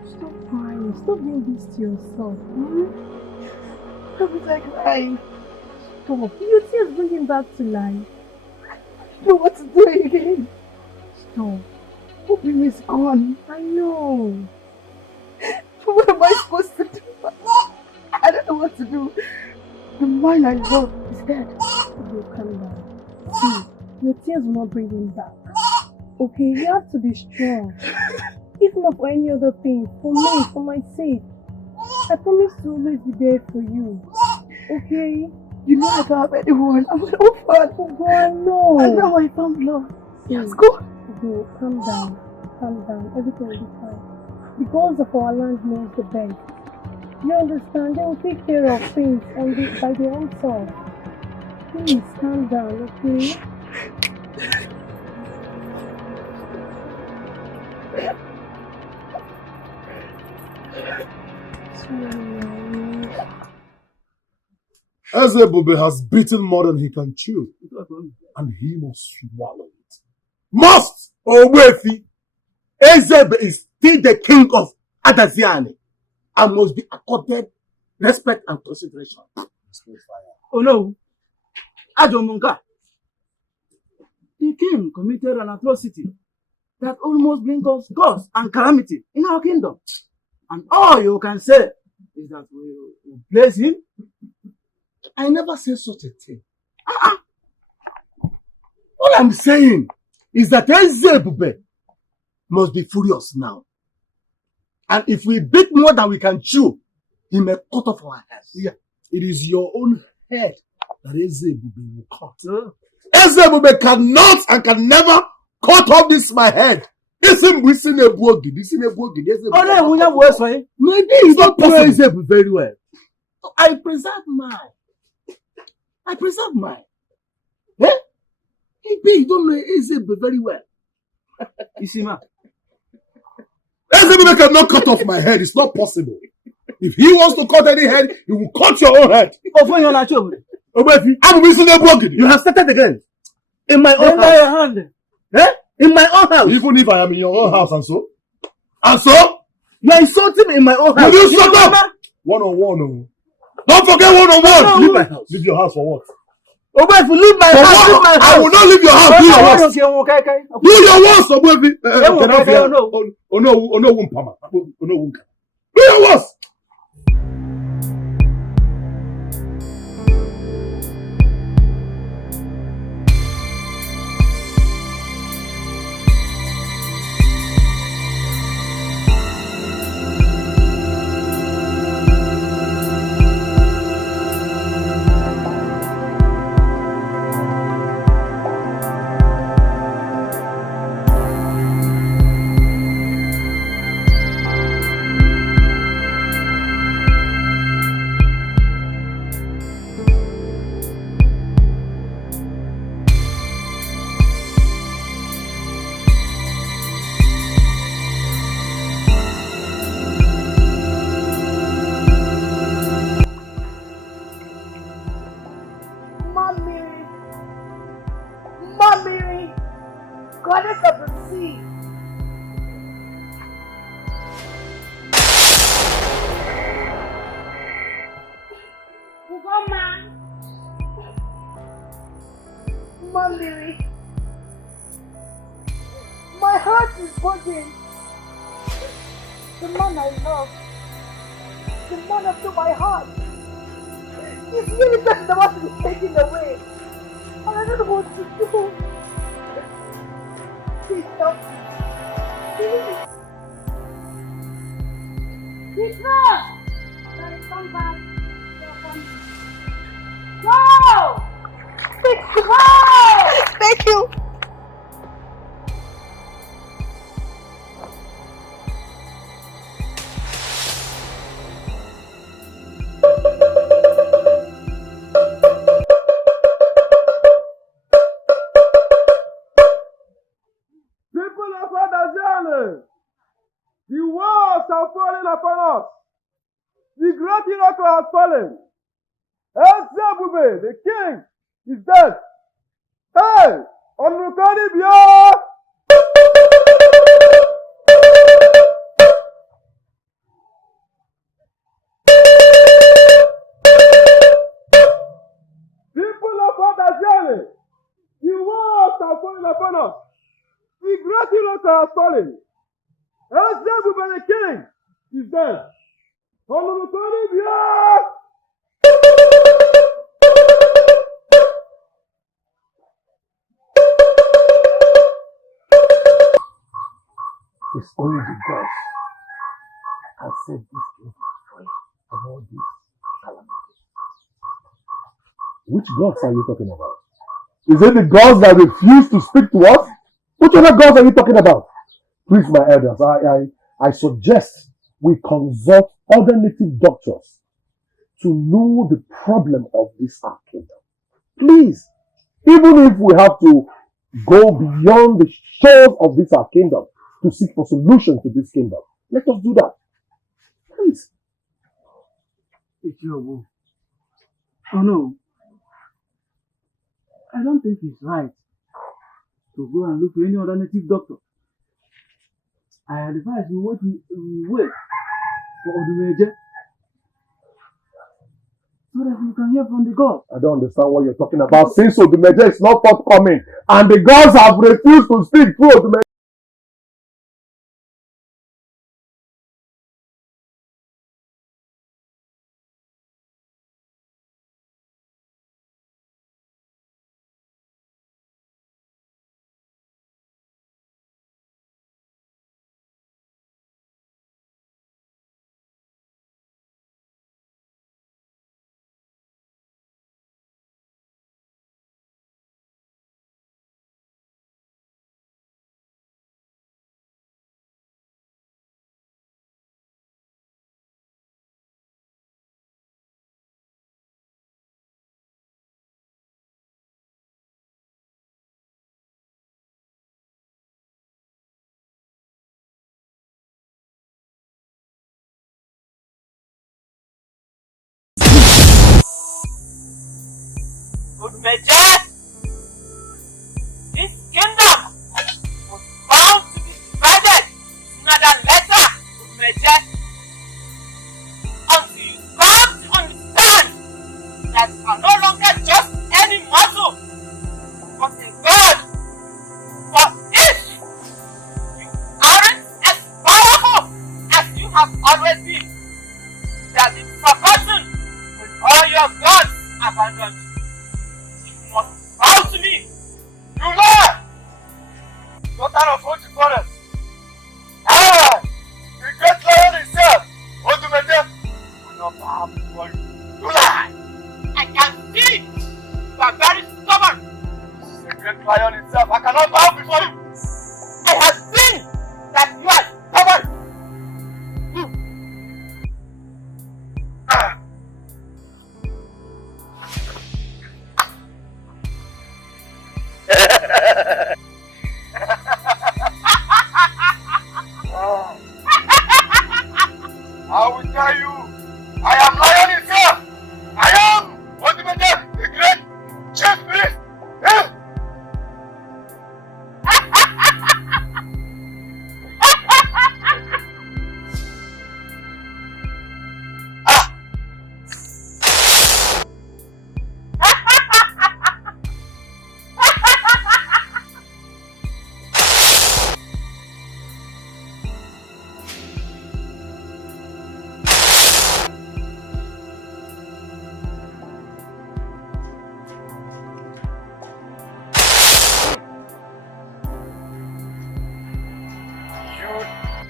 Stop crying. Stop doing this to yourself. Stop crying. Stop. Your tears bring him back to life. I don't know what to do again. Stop. Obi is gone. I know. What am I supposed to do? I don't know what to do. The man I love is dead. You calm down. See, your tears will not bring him back. Okay, you have to be strong. If not for any other thing, for me, for my sake. I promise to always be there for you. Okay? You know I don't have anyone. I'm an orphan. Oh God, no. And now I found love. Yes, go. Go, calm down. Calm down. Everything will be fine. The gods of our land knows the best. You understand? They will take care of things by their own self. Please calm down, okay? Ezebube has beaten more than he can chew, and he must swallow it. Must! Owefi! Ezebe is still the king of Adaziani and must be accorded respect and consideration. Oh no! Ajomunka! The king committed an atrocity that almost brings us curse and calamity in our kingdom. And all you can say is that we will place him. I never said such a thing. All I'm saying is that Ezebube must be furious now. And if we beat more than we can chew, he may cut off our heads. Yeah. It is your own head that Ezebube will cut. Ezebube cannot and can never cut off this my head. Maybe he's not playing Ezebube very well. So I preserve mine. Eh? Maybe you don't know Ezebube very well. Isima. Ezebube cannot cut off my head. It's not possible. If he wants to cut any head, he will cut your own head. You have started again. In my own house. Eh? In my own house. Even if I am in your own house and so? And so? You are insulting me in my own house. Will you shut up? One-on-one. Don't forget one-on-one. Leave my house. Leave your house for what? If you leave my house, leave my house. I will not leave your house. Do your worst. Do your worst, Obefi. Do your worst. goddess of the sea. Ugoma. Mommy, my heart is burdened. The man I love, the man after my heart, is really person that wants to be taken away. And I don't know what to do. Please help me. Please. Peter! Come back. Go! Thank you. Thank you. People of Nigerian, the walls are falling upon us. The great Ejike has fallen. Ezebube, the king, is dead. Hey, Onukani Bia! People of Nigerian, the walls are falling upon us. The great Ejike has fallen. Ezebube, the king, is dead. Onukani Bia! It's only the gods can save this king free from all these calamities. Which gods are you talking about? Is it the gods that refuse to speak to us? Which other gods are you talking about? Please, my elders, I suggest we consult other native doctors to know the problem of this our kingdom. Please, even if we have to go beyond the shores of this our kingdom to seek for solutions to this kingdom, let us do that. Please. Oh no. I don't think it's right to go and look for any other native doctor. I advise we wait for Odumeje so that we can hear from the gods. I don't understand what you're talking about. Since Odumeje is not forthcoming and the gods have refused to speak through Odumeje. Odumeje! This kingdom was bound to be divided in another letter, Odumeje. Until you come to understand that you are no longer just any mortal, but a God. For if you aren't as powerful as you have always been, you have been forgotten with all your gods abandoned. You must bow to me. You lie! Daughter of what you call us. Ah! The great lion himself, Odumeje, will not bow before you. You lie! I can see you are very stubborn. The great lion himself, I cannot bow before you. I have seen that you are stubborn. Ah! I will tell you, I am lion himself. I am Odumeje, the great chief priest.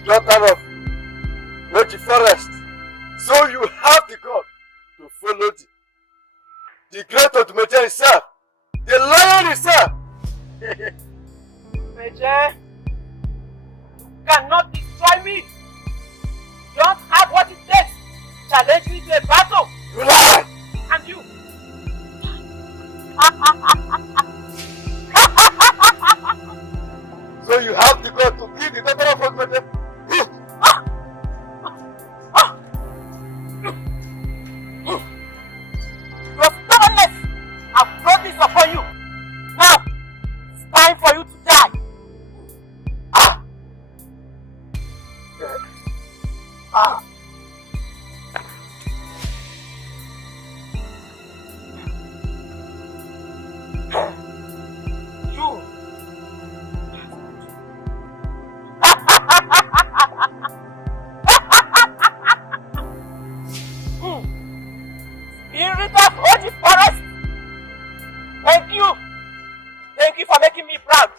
daughter of Oji Forest. So you have the God to follow the great Odumeje himself, the lion himself. Odumeje, you cannot destroy me. You don't have what it takes to challenge me to a battle. You lie! And you. So you have the God to kill the daughter of Odumeje? You are stubbornness. I've brought this upon you. Now, it's time for you to die. You. Spirit of Oji Forest. Thank you. Thank you for making me proud.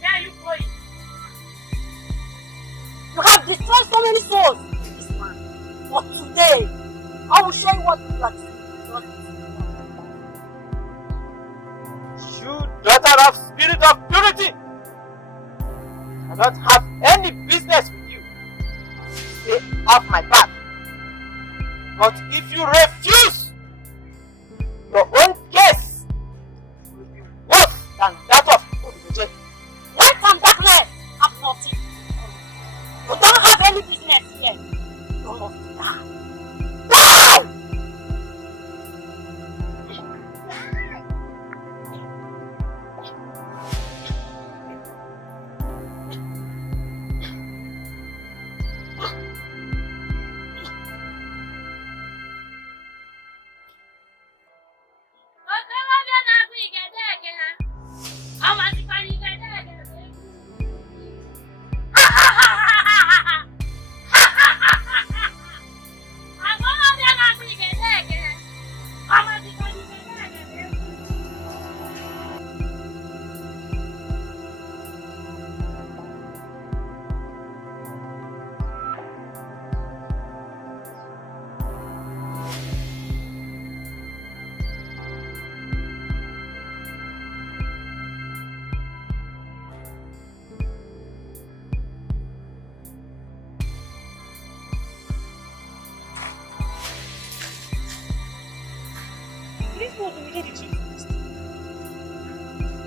Where are you going? You have destroyed so many souls. This man. But today, I will show you what you are doing. You daughter of spirit of purity. I don't have any business with you. Stay off my back. But if you refuse, your own case will be worse than that of Odumeje. Light and darkness have nothing. You don't have any business here. You must die. Die!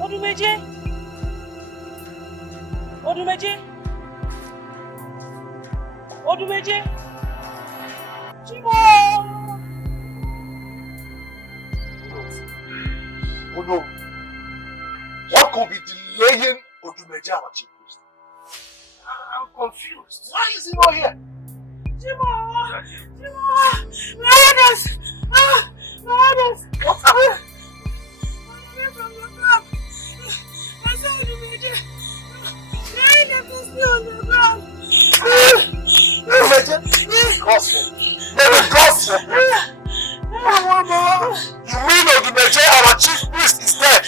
Odumeje? Odumeje? Odumeje? Chimo! Oh no. What could be delaying Odumeje, our chief priest? I'm confused. Why is he not here? Chimo! Chimo! Madness! Madness! What happened? From the ground. I saw Odumeje. Lying at this on the ground. Odumeje? Gospel. Maybe gospel. You mean Odumeje, our chief priest, is dead?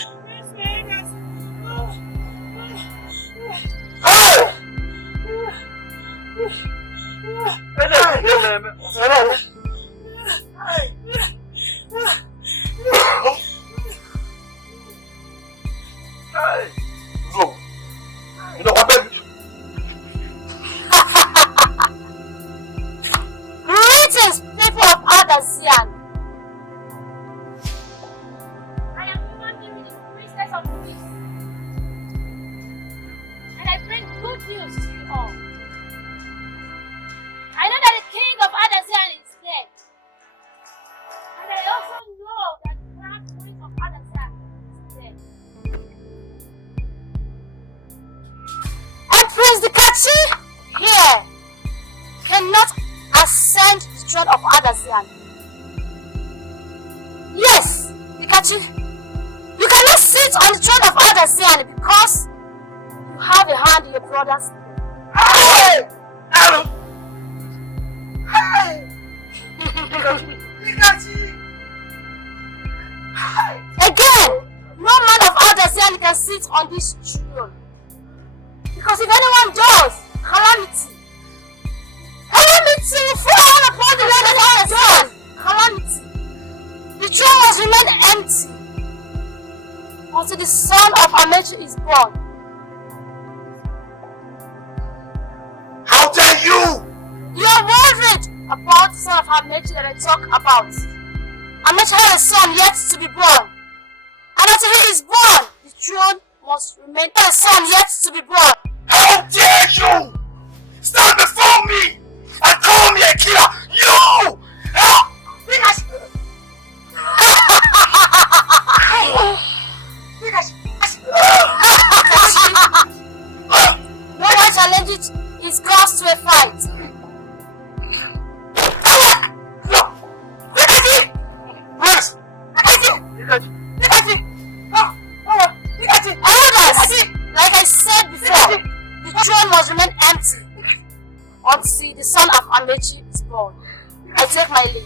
Oh! You know what I mean? Greetings, people of Adasian. I am human being, the priestess of peace. And I bring good news to you all. I know that the king of Adasian is dead. And I also know that the grand prince of Adasian is dead. And Prince Dikachi here cannot ascend the throne of Adasian. Yes, Dikachi, you cannot sit on the throne of Adasian because you have a hand in your brother's. Hey! Hey! Again, no man of understanding can sit on this throne. Because if anyone does, calamity will fall upon the land of understanding. Calamity. The throne must remain empty until the son of Amechi is born. How dare you! You are worried about the son of Amechi that I talk about. Amechi has a son yet to be born. And until he is born, the throne must remain a son yet to be born. How dare you! Stand before me and call me a killer! You! No one challenges his gods to a fight. Like I said before, the throne must remain empty until the son of Amechi is born. I take my leave.